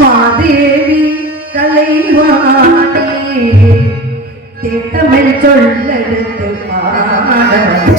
மாதேவி கலைவாணி திட்டமிழ் சொல்லெடுத்து மாதேவி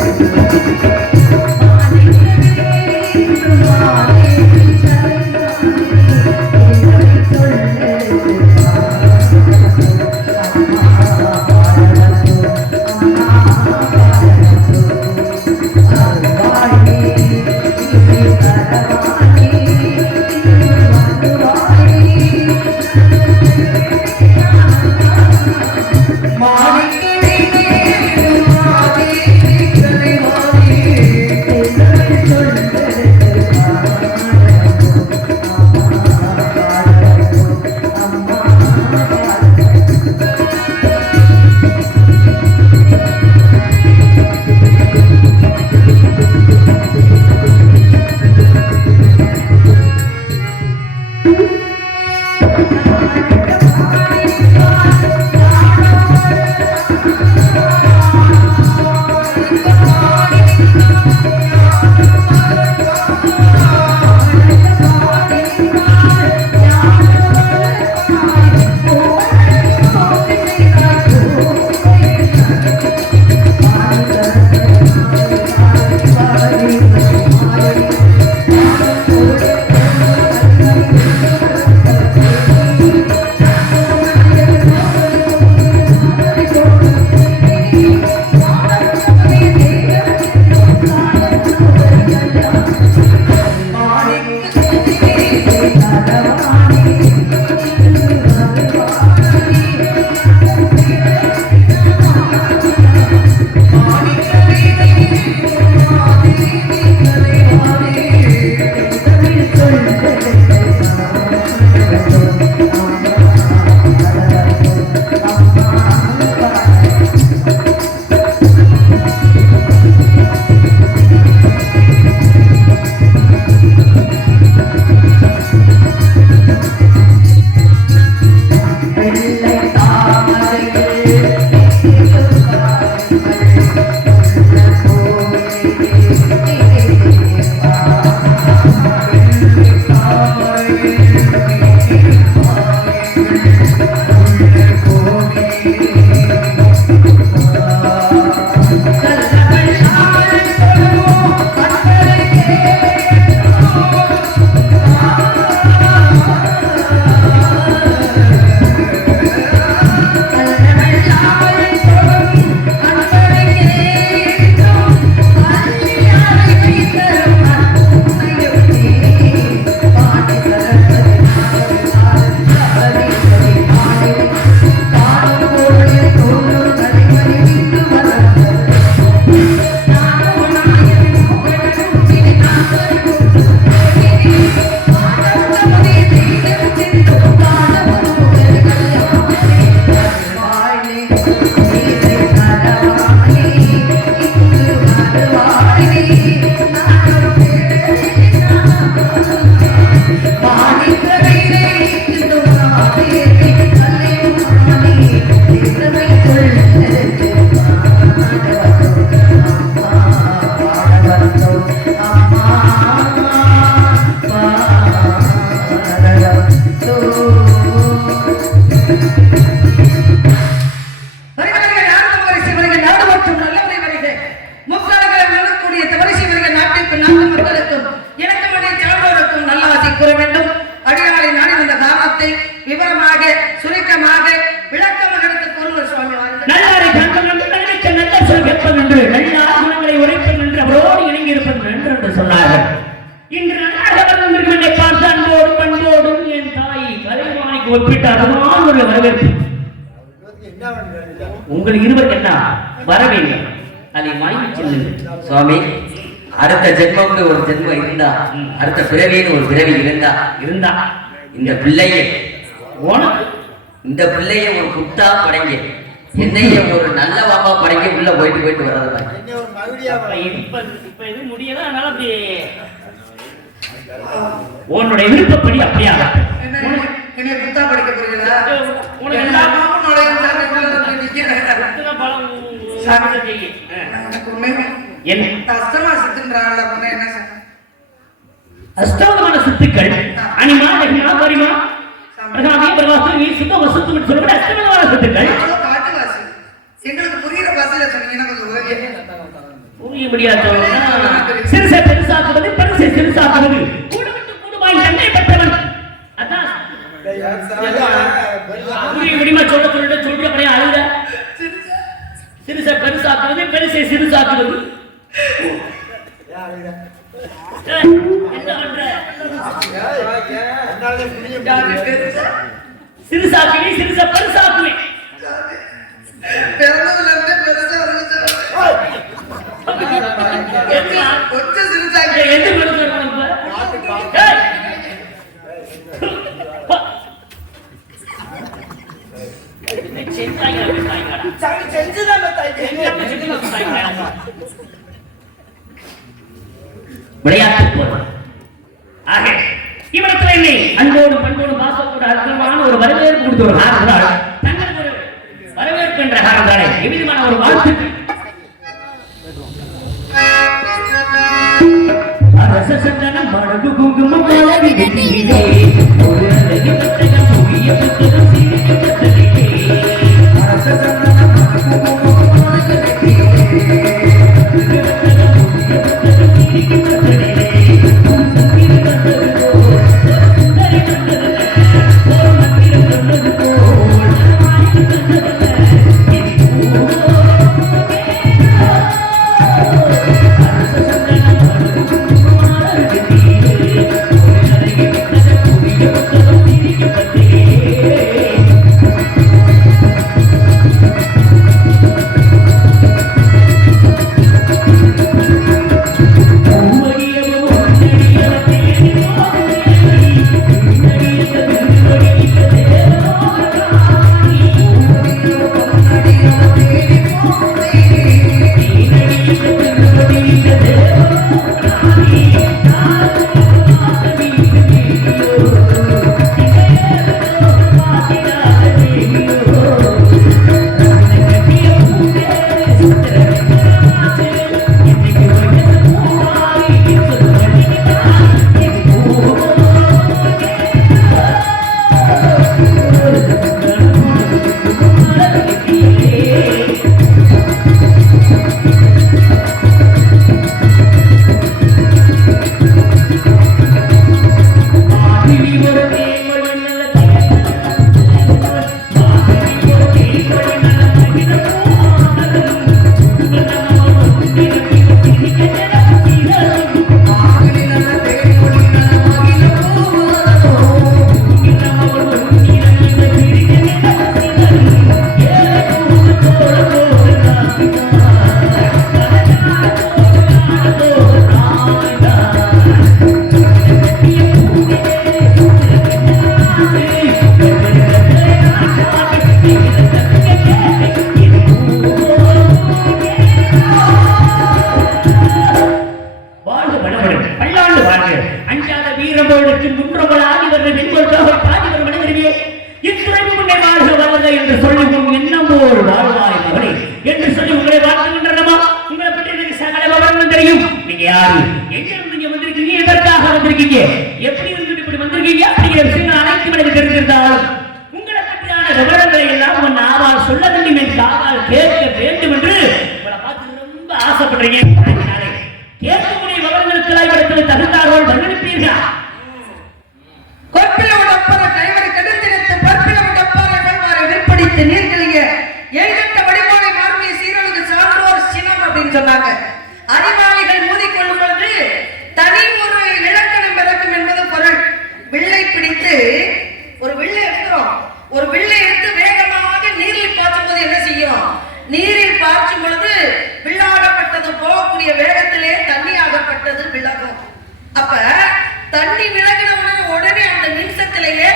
ஒப்பிட்டு அழகான ஒரு வரவேற்பு. உங்களுக்கு இருவருக்கு என்ன வரவேங்க அதை வாங்கி செல்லுங்க சுவாமி. அடுத்த ஜென்மம்னு ஒரு ஜென்மம் இருந்தா, அடுத்த பிறவின்னு ஒரு பிறவி இருந்தா இந்த பிள்ளைய உனக்கு இந்த பிள்ளைய ஒரு குட்டா படைங்க, என்னைய ஒரு நல்ல பாப்பா படைக்க உள்ள போயிட்டு வர்றது. இப்ப இது முடியல, அதனால அப்படி உன்னுடைய விருப்பப்படி அப்படியா என்ன குத்தா படிக்க போறீங்களா? உனக்கு எல்லா மாமும் அஷ்டமான சித்துக்கள் அனிமா லக்மா பரிமா பிரகாமி பிரவாசம் சுத்த வசத்து என்று சொல்லப்பட்ட அஷ்டமான சித்துக்கள். எங்களுக்கு புரியுற பாசையில சொன்னீங்கன்னா கொஞ்சம் புரிய முடியாது. சிறுசை பெருசாக்குவது, பெருசை சிறுசாக்குவது, கூடுவிட்டு கூடுவாய் தன்னை பெற்றவன். அதான் புரிய முடியுமா? சொல்ற அழுத. சிறுசை பெருசாக்குவது, பெருசை சிறுசாக்குவது. சிறுசாக்குவே, சிறுசை பெருசாக்குவே. பிறந்ததுல இருந்தே பெருசா கொஞ்சம் சிறுசாங்க எந்த விளையாட்டு போது ஆக இவனத்தில் என்னை அன்போடு பண்போடு பாசத்தோடு அற்புதமான ஒரு வரவேற்பு கொடுத்து ஒரு காரணத்தால் தங்களுக்கு ஒரு வரவேற்பு என்ற காரணத்தாலே எவ்விதமான ஒரு வாழ்த்து அரச சந்தனம் மடகு குங்குமம் மலரி வெற்றிலே ஒரு அழகு பட்டகம் புதிய புத்தகம் சீரிய பத்தலிலே அரச சந்தனம் மடகு குங்குமம் மலரி வெற்றிலே அறிவாளிகள் மோதிக்கொள்ளும் பொழுது தனி ஒரு இலக்கணம் பிறக்கும் என்பது பொருள். வில்லை பிடித்து ஒரு வில்லை எடுக்கிறோம், போகக்கூடிய வேகத்திலே தண்ணி ஆகப்பட்டது விலகும். அப்ப தண்ணி விலகின உடனே அந்த நிமிஷத்திலேயே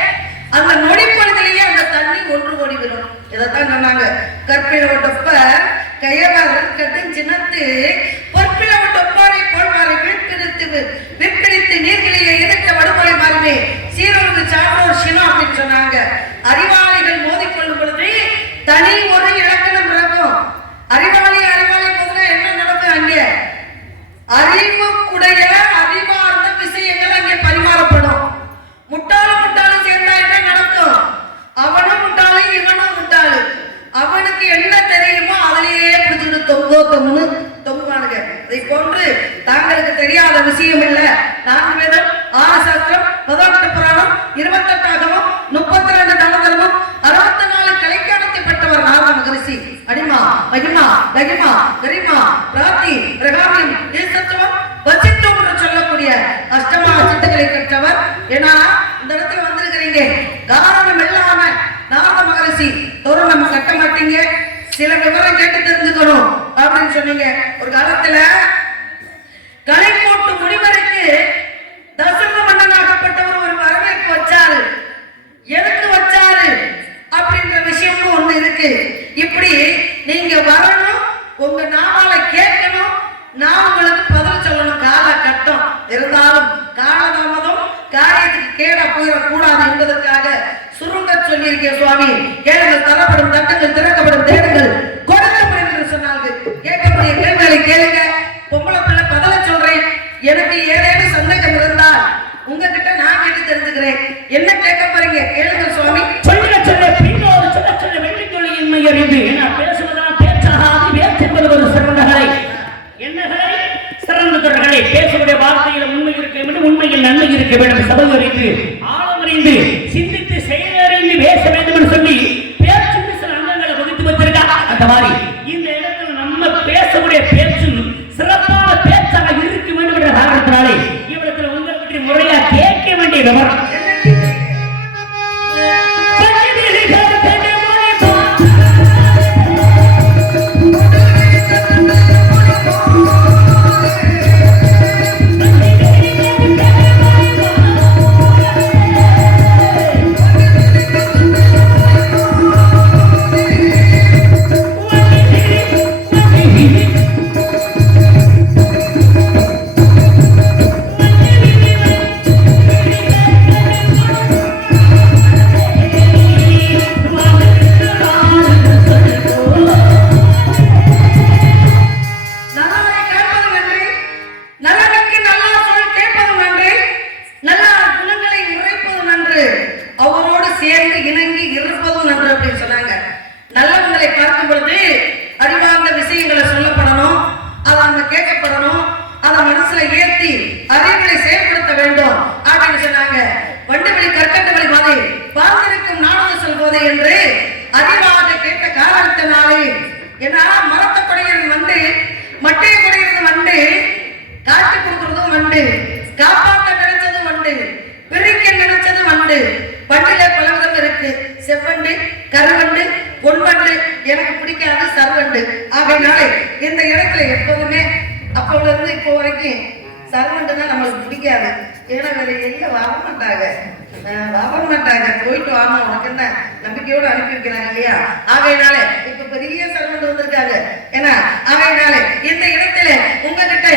அந்த நொடிப்பொழுதிலேயே அந்த தண்ணி ஒன்று ஓடி வரும். இதைத்தான் சொன்னாங்க, கற்பில ஒட்டப்ப கையவாறு கட்டிஞ்சினத்து பொற்பில ஒட்டப்பாறை போல்வாரை விற்பிடித்து நீர்களிலே எதிர்த்த வடுமொழி மாறுமே சீரொரு சான்றோர் சினம் அப்படின்னு சொன்னாங்க. அறிவாளிகள் மோதிக்கொள்ளும் பொழுது தனி ஒரு இலக்கணம் நடக்கும். அறிவாளி போதுனா என்ன நடக்கும்? அங்கே அறிவுக்குடைய அறிவார்ந்த விஷயங்கள் அங்கே பரிமாறப்படும். முட்டாளும் சேர்ந்தா என்ன நடக்கும்? அவனும் முட்டாளு இவனும் முட்டாளு. அவனுக்கு என்ன தெரியுமோ அதிலேயே பிடிச்சிட்டு தொங்குவானுங்க. இதை போன்று தாங்களுக்கு தெரியாத விஷயம் இல்ல. 4 வேதம் 6 சாஸ்திரம் 18 புராணம் 28 ஆகமம் 32 தனதர்மம் 64 கலைக்காணத்தை பெற்றவர் நாரத மகரிஷி. அடிமா மகிமா லகிமா கரிமா பிராப்தி பிரகாமியம் ஈசத்துவம் வசித்துவம் என்று சொல்லக்கூடிய அஷ்டமா சித்தங்களை பெற்றவர். ஏன்னா இந்த இடத்துல வந்திருக்கிறீங்க காரணம் இல்லாம நாரத மகரிஷி தோரணம் கட்ட மாட்டீங்க, சில விவரம் கேட்டு தெரிஞ்சுக்கணும் அப்படின்னு சொன்னீங்க. ஒரு காலத்துல கலைக்கோட்டு முனிவருக்கு தசரத மன்னனாகப்பட்டவர் ஒரு வரவேற்பு வச்சாரு. எதுக்கு வச்சாரு அப்படின்ற விஷயமும் ஒண்ணு இருக்கு. இப்படி நீங்க வரணும், உங்க நாவால கேட்கணும், நான் உங்களுக்கு பதில் சொல்லணும். கால கட்டம் இருந்தாலும் காலதாமதம் காரியத்துக்கு கேட போயிடக்கூடாது என்பதற்காக சுருங்க சொல்லியிருக்கிய சுவாமி. கேளுங்கள் தரப்படும், தட்டுங்கள் திறக்கப்படும், தேடுங்கள் கொடுக்கப்படும் என்று சொன்னார்கள். கேட்கக்கூடிய கேள்விகளை கேளுங்க. பொம்பளை பிள்ளை பதில சொல்றேன். எனக்கு ஏதேனும் சந்தேகம் இருந்தால் உங்ககிட்ட நான் கேட்டு தெரிஞ்சுக்கிறேன். என்ன கேட்க போறீங்க கேளுங்க சுவாமி. சொல்ல பின்னோடு சொல்ல வெள்ளிக்கொள்ளி இன்மை அறிந்து நான் பேசுவதால் பேச்சாகாது பேச்சென்பது ஒரு சிறந்தகளை என்னகளை சிறந்தவர்களை பேசக்கூடிய வார்த்தையில் உண்மை இருக்க வேண்டும், உண்மையில் நன்மை இருக்க வேண்டும். சபை அறிந்து ஆழம் அறிந்து சிந்தித்து செயலறிந்து பேச வேண்டும் என்று சொல்லி பேச்சு சில அங்கங்களை வகுத்து வச்சிருக்கா. அந்த மாதிரி இந்த இடத்துல நம்ம பேசக்கூடிய பேச்சும் சிறப்பான பேச்சாக இருக்க வேண்டும் என்ற காரணத்தினாலே இவரத்தில் உங்களை பற்றி முறையா கேட்க வேண்டிய விவரம் செவ்வண்டு கரவண்டு பொன்வண்டு எனக்கு பிடிக்காது சர்வண்டு. ஆகையினாலே இந்த இடத்துல எப்போதுமே அப்போல இருந்து இப்போ வரைக்கும் சர்வண்டுனா நம்மளுக்கு பிடிக்காது. ஏன்னா வேற எங்க வர மாட்டாங்க போயிட்டு வாங்க உனக்கு என்ன நம்பிக்கையோடு அனுப்பி வைக்கிறாங்க இல்லையா. ஆகையினாலே இப்ப பெரிய சர்வண்டு வந்திருக்காங்க. ஏன்னா ஆகையினாலே இந்த இடத்துல உங்ககிட்ட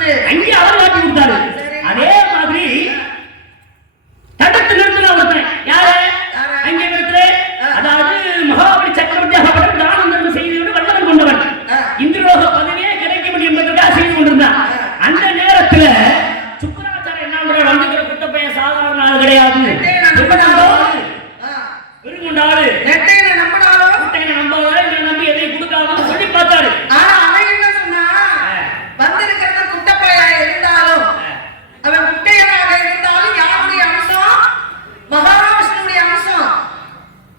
வச்சுட்டு அங்கே அவர் காட்டி கொடுத்தாரு. அதே மாதிரி தடுத்து நிறுத்தின ஒருத்தன் யாரு அங்கே நிறுத்தல. அதாவது மகாபலி சக்கரவர்த்தியாக தானம் தர்மம் செய்து வல்லவன் கொண்டவன் இந்திரலோக பதவியே கிடைக்கும் என்பதற்காக செய்து கொண்டிருந்தான். அந்த நேரத்துல சுக்கராச்சாரியர் என்ன பண்றாரு? வந்துக்கிற குட்டப்பையன் சாதாரண ஆள் கிடையாது, பெருங்கொண்டாரு. நெட்டையில நம்பினாலும் குட்டையில நம்பாத நம்பி எதை கொடுக்காதுன்னு சொல்லி பார்த்தாரு. ஆனா அவன் என்ன சொன்னா, வந்திருக்கிறது குட்டப்பையா இருந்தாலும் அவன் குட்டையனாக இருந்தாலும் யாருடைய அம்சம்? மகாவிஷ்ணுடைய அம்சம்.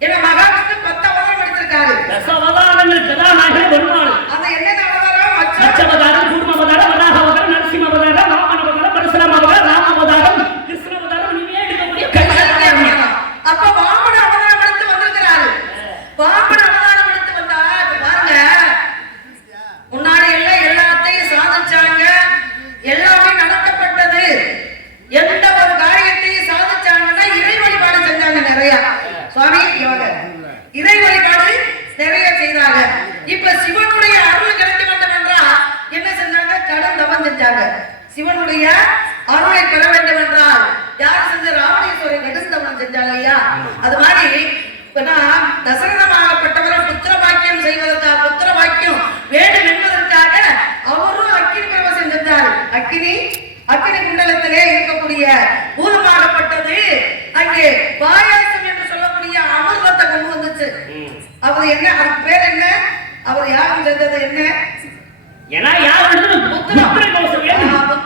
ஏன்னா மகாவிஷ்ணு 10 அவதாரம் எடுத்திருக்காரு. தசாவதாரங்கள் கதாநாயகன் வருவாள். அது என்னென்ன அவதாரம்? மச்சவதாரம், கூர்மவதாரம், வராக அவதாரம், நரசிம்ம அவதாரம், வாமன அவதாரம், பரசுராம அவதாரம், ராம அவதாரம், கிருஷ்ண அவதாரம், இனிமே எடுக்கக்கூடிய அப்ப வாமன அவதாரம் எடுத்து வந்திருக்கிறாரு. வாமன அவதாரம் எடுத்து வந்தா இப்ப பாருங்க, முன்னாடி எல்லாம் எல்லாத்தையும் சாதிச்சாங்க, எல்லாமே நடத்தப்பட்டது. எந்த ஒரு காரியத்தையும் சாதிச்சாங்கன்னா இறை வழிபாடு செஞ்சாங்க நிறைய. சுவாமி இவங்க இறை வழிபாடு நிறைய செய்தாங்க. இப்ப சிவனுடைய அருள் கிடைக்க வேண்டும் என்றால் என்ன செஞ்சாங்க? கடும் தவம் செஞ்சாங்க. சிவனுடைய அருளை பெற வேண்டும் என்றால் யார் செஞ்ச? ராமேஸ்வரன் நெடுந்தவனம் செஞ்சாங்க ஐயா. அது மாதிரி தசரதமாகப்பட்டவர் புத்திர பாக்கியம் செய்வதற்காக, புத்திர பாக்கியம் வேண்டும் என்பதற்காக அவரும் அக்கினி பிரவேசம் செஞ்சார். அக்கினி குண்டலத்திலே இருக்கக்கூடிய பூதமாகப்பட்டது அங்கே பாயாசம் என்று சொல்லக்கூடிய அமிர்தத்தை கொண்டு வந்துச்சு. அவர் என்ன, அதுக்கு பேர் என்ன? அவர் யாரும் செஞ்சது என்ன? ஏன்னா யார்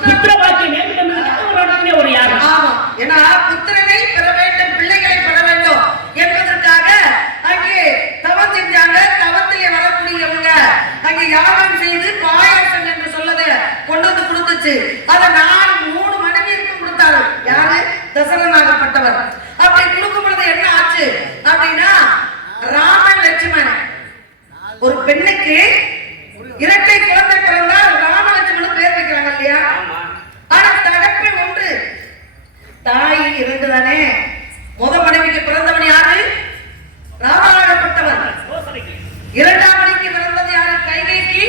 புத்திர பாக்கியம் வேண்டும் என்பதற்காக ஒரு யாகம். ஆமா, ஏன்னா புத்திரனை பெற வேண்டும், பிள்ளைகளை பெற வேண்டும் என்பதற்காக அங்கே தவம் செஞ்சாங்க. தவத்திலே வரக்கூடியவங்க அங்கே யாகம் செய்து பாயாசம் என்று சொல்லதை கொண்டு வந்து கொடுத்துச்சு. அதை 3 மனைவியருக்கும் கொடுத்தாரு. யாரு? தசரதனாகப்பட்டவர். அப்படி கொடுக்கும் பொழுது என்ன ஆச்சு அப்படின்னா, ராமன் லட்சுமணன், ஒரு பெண்ணுக்கு இரட்டை குழந்தை பிறந்தால் ராமலட்சுமணன் பேர் வைக்கிறாங்க இல்லையா? ஆனா தகப்பன் ஒன்று, தாய் 2 தானே. மனைவிக்கு பிறந்தவன் யாரு? ராமனாகப்பட்டவன். 2ஆம் மனைவிக்கு பிறந்தது யாரு? கைகேயி.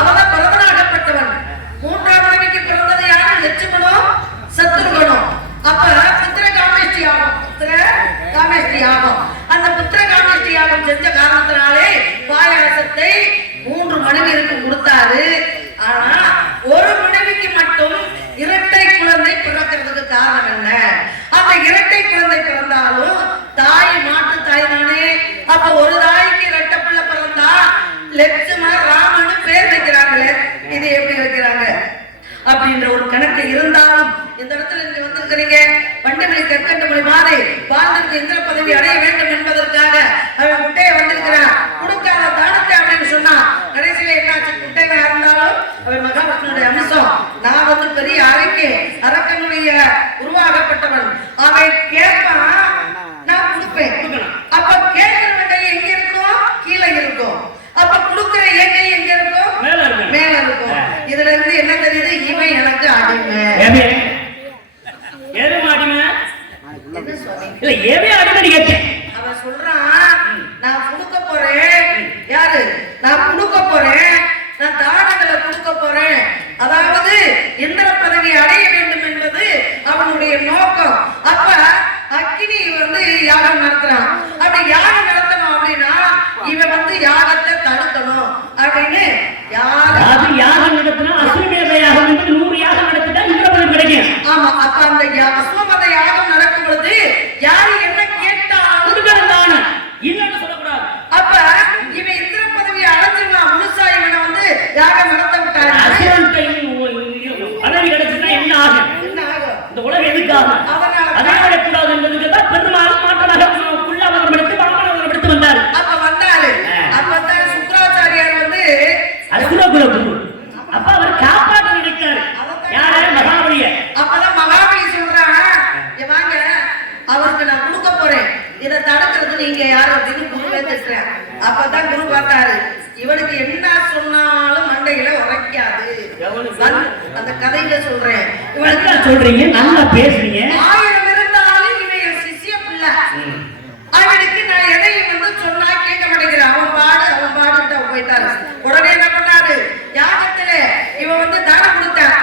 அவன் பரதனாகப்பட்டவன். 3ஆம் மனைவிக்கு பிறந்தது யாரு? லட்சுமணனும் சத்ருகனும். அப்ப புத்திர காமேஷ்டி யாகம். அந்த புத்திர காமேஷ்டி யாகம் செஞ்ச காரணத்தினாலே பாயாசத்தை 3 மனைவியருக்கு கொடுத்தாரு. ஆனா ஒரு மனைவிக்கு மட்டும் இரட்டை குழந்தை பிறக்கிறதுக்கு காரணம் என்ன? அந்த இரட்டை குழந்தை பிறந்தாலும் தாய் மாட்டு தாய் தானே. அப்ப ஒரு தாய்க்கு இரட்டை பிள்ளை பிறந்தா லட்சுமணன் ராமனு பேர் வைக்கிறாங்களே, இது எப்படி வைக்கிறாங்க அப்படின்ற ஒரு கணக்கு இருந்தாலும் இந்த இடத்துல நீங்க வந்திருக்கிறீங்க. வண்டமொழி கற்கண்ட மொழி மாதிரி வாழ்ந்திருக்கு இந்திர பதவி அடைய வேண்டும் என்பதற்காக அவன் குட்டையை வந்திருக்கிறான். கொடுக்காத தானத்தை அப்படின்னு சொன்னா கடைசியில என்னாச்சு? குட்டையா இருந்தாலும் அவன் மகாவிஷ்ணுடைய அம்சம். நான் வந்து பெரிய அரக்கனுடைய உருவாகப்பட்டவன். அவன் கேட்பான், நான் கொடுப்பேன். அப்ப கேட்கிற கை எங்க இருக்கும்? கீழே இருக்கும். அப்ப கொடுக்கிற என் கை எங்க இருக்கும்? மேல இருக்கும். இதுல இருந்து என்ன தெரியுது? இவன் எனக்கு அடிமை. அவன் சொல்றான், நான் கொடுக்க போறேன். யாரு? நான் கொடுக்க போறேன், நான் தானங்களை கொடுக்க போறேன். அதாவது இந்திர பதவி அடைய வேண்டும் என்பது அவனுடைய நோக்கம். அப்ப அக்கினி வந்து யாகம் நடத்துறான். அப்படி யாகம் நடத்தணும் அப்படின்னா இவன் வந்து யாகத்தை தடுக்கணும் அப்படின்னு யாகம் நடத்தினா அஸ்வமேத யாகம் 100 யாகம் நடத்திட்டா இந்திரபதம் கிடைக்கும். ஆமா, அப்ப அந்த அஸ்வமேத யாகம் நடக்கும் பொழுது யாரு என்ன கேட்டாலும் இல்லன்னு சொல்லக்கூடாது. அப்ப இவன் இந்திர பதவி அடைஞ்சிருவான். முழுசா இவனை வந்து யாகம் நடத்த விட்டாரு. பதவி கிடைச்சுன்னா என்ன ஆகும்? இந்த உலகம் எதுக்காக அதனால என்பதுக்கு தான் பெருமாள் மாற்றமாக புல்லாவரம் எடுத்து வாமனவரம் எடுத்து வந்தாரு. அப்ப வந்தாரு. அப்பதான் சுக்கராச்சாரியார் வந்து அசுரகுல குரு. அப்ப அவர் காப்பாற்ற நினைச்சாரு. யாரு? மகாபலிய. அப்பதான் மகாபலி சொல்றான், வாங்க அவருக்கு நான் கொடுக்க போறேன், இதை தடுக்கிறது நீங்க யாரு அப்படின்னு குருவே திட்டுறேன். அப்பதான் குரு பார்த்தாரு, இவனுக்கு என்ன சொன்னாலும் மண்டையில உரைக்காது. அந்த கதையில சொல்றேன், இவனுக்கு சொல்றீங்க, நல்லா பேசுறீங்க. 1000 இருந்தாலும் இவன் சிஷ்ய பிள்ளை. அவனுக்கு நான் எதையும் வந்து சொன்னா கேட்க மாட்டேங்கிறான். அவன் பாடுட்டு போயிட்டாரு. உடனே என்ன பண்ணாரு? யாகத்துல இவன் வந்து தானம் கொடுத்தான்.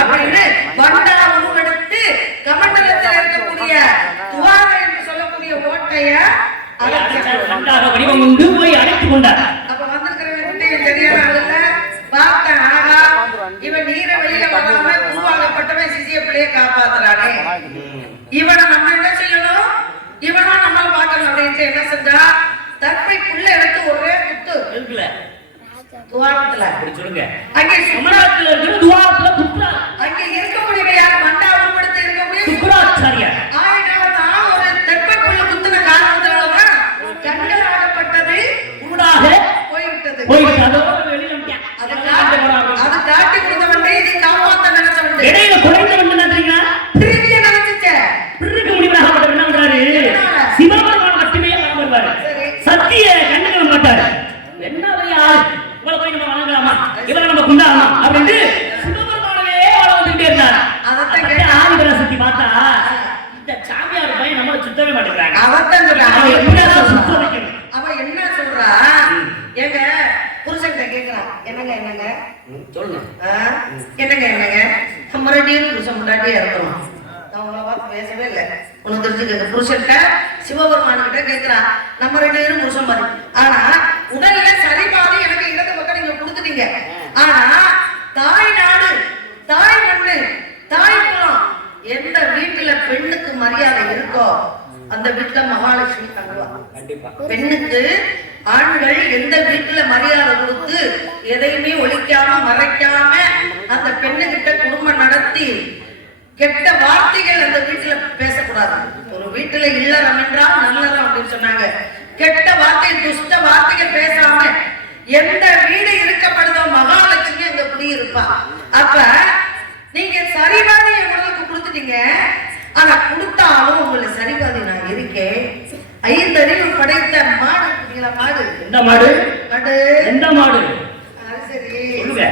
அப்படின்னு வண்டா உருவெடுத்து கமண்டலத்தில் இருக்கக்கூடிய துவாரம் என்று சொல்லக்கூடிய ஓட்டைய வண்டாக வடிவம் கொண்டு போய் அடைத்துக் கொண்டார். அப்ப வந்திருக்கிறவங்க சரியான ஆளுல பார்த்தேன், ஆகா இவன் நீர வெளியில வராம உருவாகப்பட்டவன் சிசிய பிள்ளைய காப்பாத்துறானே, இவனை நம்ம என்ன செய்யணும், இவனா நம்மள பார்க்கணும் அப்படின்ட்டு என்ன செஞ்சா தற்பைக்குள்ள எடுத்து ஒரே குத்து இருக்குல்ல துவாரத்துல அப்படி சொல்லுங்க. அங்கே கமண்டலத்தில் இருக்கிற துவாரத்துல குத்துறா. அங்கே இருக்கக்கூடிய யார் மண்டா உருவெடுத்து இருக்கக்கூடிய சுக்கராச்சாரியார். ஆயிரம் ஒரு தற்பைக்குள்ள குத்துன காரணத்தினாலதான் கண்கள் ஆகப்பட்டது ஊடாக போய்விட்டது. அதோட வெளியில வந்துட்டான். அது காட்டி கொடுத்தவன் இது காப்பாத்த நினைச்சவன் இடையில குறைந்தவன் என்ன தெரியுங்களா? திரும்பிய நினைச்சுச்ச பிறகு முடிவாகப்பட்டவர் என்ன பண்றாரு? சிவபெருமான் மட்டுமே வலம் வருவாரு. சத்திய கண்டுக்க மாட்டாரு. என்ன யாரு இவளை போய் நம்ம வணங்கலாமா, இவரை நம்ம குண்டாடலாம் அப்படின்னு சிவபெருமானவே வலம் வந்துட்டே இருந்தார். அதத்தான் கேட்டா ஆதிபர சக்தி பார்த்தா இந்த சாமியார் பையன் நம்மளை சுத்தவே மாட்டேங்கிறாங்க. அவன் சுத்த வைக்கணும். அவ என்ன சொல்றா, எங்க புருஷன்கிட்ட கேக்குறான், என்னங்க என்னங்க சொல்லுங்க. என்னங்க மறுபடியும் புருஷன் முன்னாடியே இருக்கிறோம். பேசவே இல்லை உனக்கு தெரிஞ்சுக்க. புருஷன்கிட்ட சிவபெருமானுகிட்ட கேட்கிறான், நம்ம 2 பேரும் புருஷன் மாதிரி, ஆனா உடல்ல சரிபாதி எனக்கு இடது பக்கம் நீங்க கொடுத்துட்டீங்க, ஆனா தாய் நாடு தாய் மண்ணு தாய் குலம் எந்த வீட்டுல பெண்ணுக்கு மரியாதை இருக்கோ அந்த வீட்டுல மகாலட்சுமி தங்குவாங்க. பெண்ணுக்கு ஆண்கள் எந்த வீட்டுல மரியாதை கொடுத்து எதையுமே ஒழிக்காம மறைக்காம அந்த பெண்ணுகிட்ட குடும்பம் நடத்தி கெட்ட வார்த்தைகள் அந்த வீட்டுல பேசக்கூடாது. ஒரு வீட்டுல இல்லறம் என்றால் நல்லறம் அப்படின்னு சொன்னாங்க. கெட்ட வார்த்தை துஷ்ட வார்த்தைகள் பேசாம எந்த வீடு இருக்கப்படுதோ மகாலட்சுமி அங்க குடியிருப்பா. அப்ப நீங்க சரிபாதி எங்களுக்கு கொடுத்துட்டீங்க, ஆனா கொடுத்தாலும் உங்களை சரிபாதி நான் இருக்கேன். 5 அறிவு படைத்த மாடு இருக்கீங்களா? மாடு எந்த மாடு? மாடு எந்த மாடு? சரி சொல்லுங்க.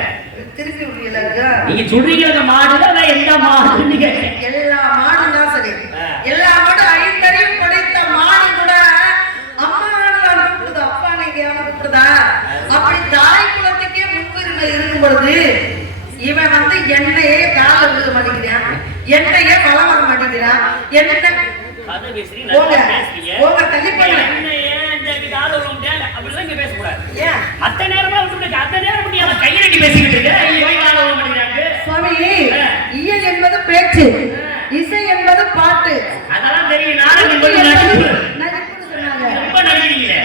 திருப்பி விடல. நீங்க சொல்றீங்க மாடுல எந்த மாடுன்னு கேட்டேன். எல்லா மாடும் தான் சரி. எல்லா மாடும் 5 அறிவு படைத்த மாடு கூட அம்மா கூப்பிடுதா, அப்பா நீங்க கூப்பிடுதா. அப்படி தாய் குலத்துக்கே முன்னுரிமை இருக்கும் பொழுது இவன் வந்து என்னையே கால விழுக மாட்டேங்கிறான், என்னையே வளம் வர மாட்டேங்கிறான். என்ன இயல் என்பது பேச்சு, இசை என்பது பாட்டு, அதெல்லாம் தெரியும்.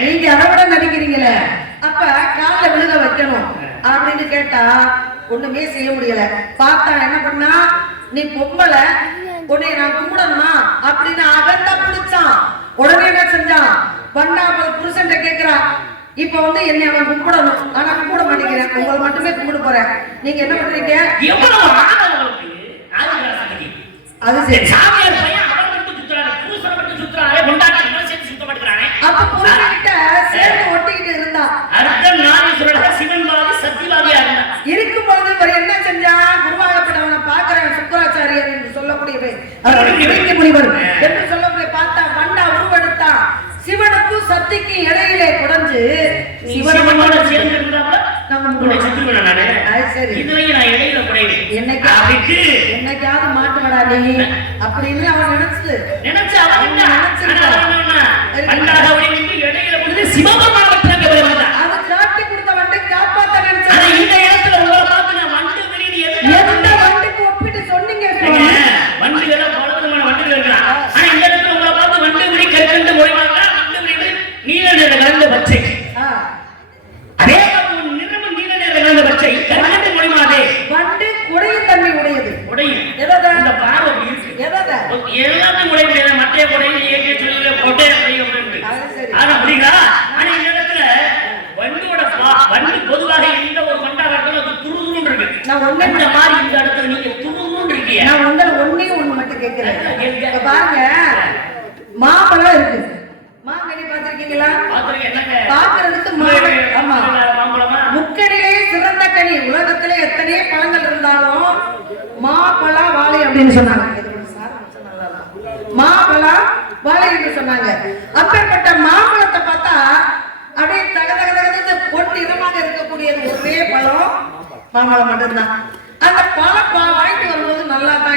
நீங்க அதை நடிக்கிறீங்களே, அப்ப கால விழுக வைக்கணும் அப்படின்னு கேட்டா ஒண்ணுமே செய்ய முடியல. பார்த்தா என்ன பண்ணா, நீ பொம்பளை உன்னை நான் கும்பிடணுமா அப்படின்னு அகந்தா பிடிச்சான். உடனே என்ன செஞ்சான், பண்ணா புருஷன் கேட்கிறான், இப்ப வந்து என்னை அவன் கும்பிடணும், ஆனா கும்பிட மாட்டேங்கிறேன், உங்களை மட்டுமே கும்பிட போறேன், நீங்க என்ன பண்றீங்க? அது சரி. அப்ப புருஷன்கிட்ட சேர்ந்து ஒட்டிக்கிட்டு இருந்தா இருக்கும் பொழுது இவர் என்ன செஞ்சா, குருவாகப்பட்டவனை பாக்குறேன் சுக்கராச்சாரியர் என்று சொல்லக்கூடிய முனிவர் என்று சொல்லக்கூடிய பார்த்தா வண்டா உருவெடுத்தா சிவனுக்கும் சக்திக்கும் இடையிலே குறைஞ்சு என்னைக்காவது மாட்டுவடா நீ அப்படின்னு அவன் நினைச்சு அதை காட்டி கொடுத்த வண்டை காப்பாத்த நினைச்சு எந்த வண்டுக்கு ஒப்பிட்டு சொன்னீங்க? வண்டு குடையும் தன்மை உடையது. எல்லாமே முறை முடியாது. மற்ற குடையில் இயற்கை சொல்லி கொட்டைய அப்படிங்களா? ஆனா இந்த இடத்துல வண்டு பொதுவாக எந்த ஒரு வண்டாக அது துருதுன்னு இருக்கு. நான் ஒண்ணு இந்த மாதிரி இந்த இடத்துல நீங்க துருதுன்னு இருக்கீங்க. நான் ஒண்ணே ஒண்ணு மட்டும் கேட்கிறேன். பாருங்க, மாம்பழம் இருக்கு. மாங்கனி பாத்திருக்கீங்களா? பாக்குறதுக்கு மாம்பழமா முக்கனிலே சிறந்த கனி. உலகத்திலே எத்தனையோ பழங்கள் இருந்தாலும் மாப்பழா வாழை அப்படின்னு சொன்னாங்க. மாப்பழா வாழை என்று சொன்னாங்க. அப்பேற்பட்ட மாம்பழத்தை பார்த்தா அப்படியே தகதகதகது பொன் நிறமாக இருக்கக்கூடிய ஒரே பழம் மாம்பழம் மட்டும்தான். அந்த பழம் வாங்கி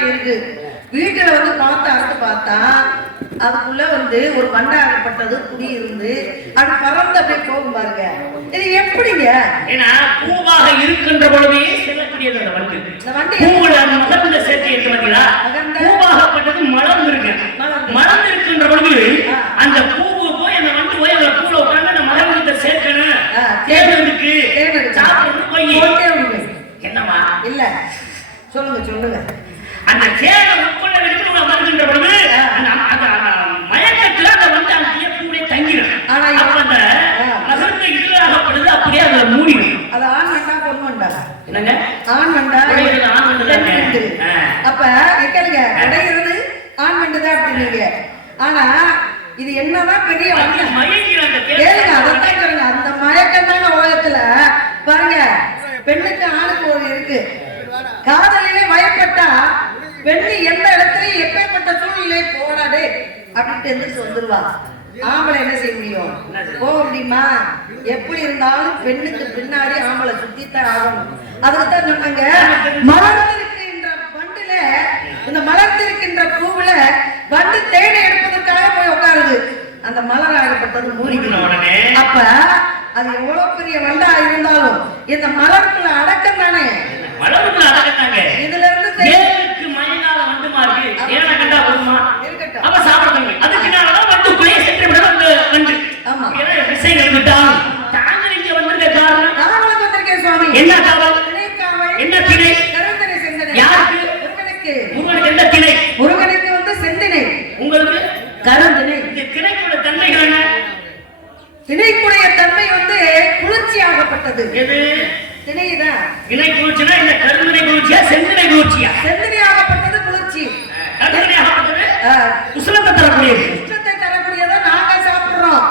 தான் இருக்கு. வீட்டுல வந்து பார்த்தா அதுக்குள்ள வந்து ஒரு வண்டாகப்பட்டது குடி இருந்து அது பறந்து அப்படியே போகும் பாருங்க. இது எப்படிங்க? ஏன்னா பூவாக இருக்கின்ற பொழுதே செல்லக்கூடியது அந்த வண்டு. இந்த வண்டு பூவுல மகர்ந்த சேர்க்கை இருக்கு பாத்தீங்களா? பூவாகப்பட்டது மலர்ந்து இருக்கு. மலர்ந்து இருக்கின்ற பொழுது அந்த பூவு போய் அந்த வண்டு போய் அந்த பூல உட்கார்ந்து அந்த மகர்ந்த சேர்க்கணும். தேர்ந்தெடுக்கு சாப்பிட்டு போய் என்னமா இல்ல சொல்லுங்க. அந்த சேலை உட்கொள்ள வேண்டும் வருகின்ற பொழுது மயக்கத்துல அந்த வந்து அங்கேயே பூவே தங்கிடும். ஆனா அப்ப அந்த மகர்ந்த இதுவாகப்படுது அப்படியே அதுல மூடிடும். அது ஆண் வண்டா பொண்ணு வண்டா? என்னங்க ஆண் வண்டா? ஆண் வண்டு. அப்ப கேளுங்க, கிடைக்கிறது ஆண் வண்டுதான் அப்படிங்க. ஆனா இது என்னதான் பெரிய கேளுங்க, அதான் கேளுங்க. அந்த மயக்கம் தாங்க உலகத்துல பாருங்க. பெண்ணுக்கு ஆணுக்கு ஒரு இருக்கு. காதலிலே பயப்பட்டா பெண்ணு எந்த இடத்துலயும் எப்பேற்பட்ட சூழ்நிலை போடாதே அப்படின்ட்டு எந்திரிச்சு வந்துருவா. ஆம்பளை என்ன செய்ய முடியும்? போக முடியுமா? எப்படி இருந்தாலும் பெண்ணுக்கு பின்னாடி ஆம்பளை சுத்தித்தான் ஆகணும். அதுக்குத்தான் சொன்னாங்க, மலர்ந்திருக்கின்ற வண்டுல இந்த மலர்ந்திருக்கின்ற பூவுல வண்டு தேனை எடுப்பதற்காக போய் உட்காருது. அந்த மலர் ஆகப்பட்டது மூடிக்கணும். அப்ப அது எவ்வளவு பெரிய வண்டா இருந்தாலும் இந்த மலருக்குள்ள அடக்கம் தானே. மலருக்குள்ள அடக்கத்தாங்க. இதுல இருந்து தேனுக்கு மயிலால வந்து மார்க்கு ஏன கண்டா போதுமா இருக்கட்டும். அப்ப சாப்பிடுங்க. அதுக்கு நாளா வண்டுக்குள்ளே சென்று விட வந்து வண்டு. ஆமா. ஏன்னா விஷயங்கள் விட்டால் தாங்கள் இங்க வந்திருக்க காரணம் காவலுக்கு வந்திருக்கேன் சுவாமி. என்ன காவல்? திணை காவல். என்ன திணை? கருந்தனை செந்தனை. யாருக்கு? முருகனுக்கு. முருகனுக்கு என்ன திணை? முருகனுக்கு வந்து செந்தனை. உங்களுக்கு கருந்தனை. இந்த திணையோட தன்மைகள் என்ன? திணைக்குடைய தன்மை வந்து குளிர்ச்சியாகப்பட்டது. எது? திணைதான். திணை குளிர்ச்சினா இந்த கருந்தனை குளிர்ச்சியா செந்தனை குளிர்ச்சியா? செந்தனை ஆகப்பட்டது குளிர்ச்சி. கருந்தனை ஆகப்பட்டது உஷ்ணத்தை தரக்கூடியது. உஷ்ணத்தை தரக்கூடியதை நாங்க சாப்பிடுறோம்.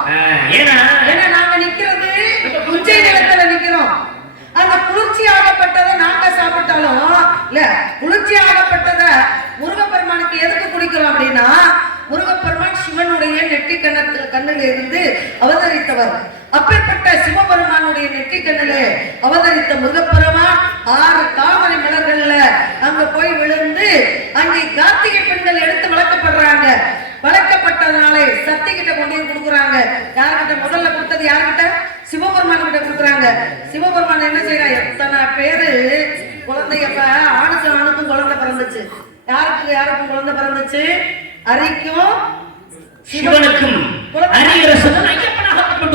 ஏன்னா நாங்க நிக்கிறது உச்சை நிலத்துல நிக்கிறோம். அந்த குளிர்ச்சி ஆகப்பட்டதை நாங்க சாப்பிட்டாலும் இல்ல, குளிர்ச்சி ஆகப்பட்டத முருகப்பெருமானுக்கு எதுக்கு குடிக்கிறோம் அப்படின்னா, முருகப்பெருமான் சிவனுடைய நெற்றி கண்ணில் இருந்து அவதரித்தவர். அப்பேற்பட்ட சிவபெருமானுடைய நெற்றி கண்ணிலே அவதரித்த முருகப்பெருமான் 6 தாமரை மலர்கள்ல அங்க போய் விழுந்து அங்கே கார்த்திகை பெண்கள் எடுத்து வளர்க்கப்படுறாங்க. வளர்க்கப்பட்டதுனாலே சக்தி கிட்ட கொண்டு போய் கொடுக்குறாங்க. யார்கிட்ட முதல்ல கொடுத்தது? யார்கிட்ட? சிவபெருமான் கிட்ட கொடுக்குறாங்க. சிவபெருமான் என்ன செய்யறா? எத்தனை பேரு குழந்தையப்ப ஆணுக்கும் குழந்தை பிறந்துச்சு. யாருக்கும் குழந்தை பிறந்துச்சு? அரிக்கும் சிவனுக்கும் ஐயப்பனாகப்பட்டவர்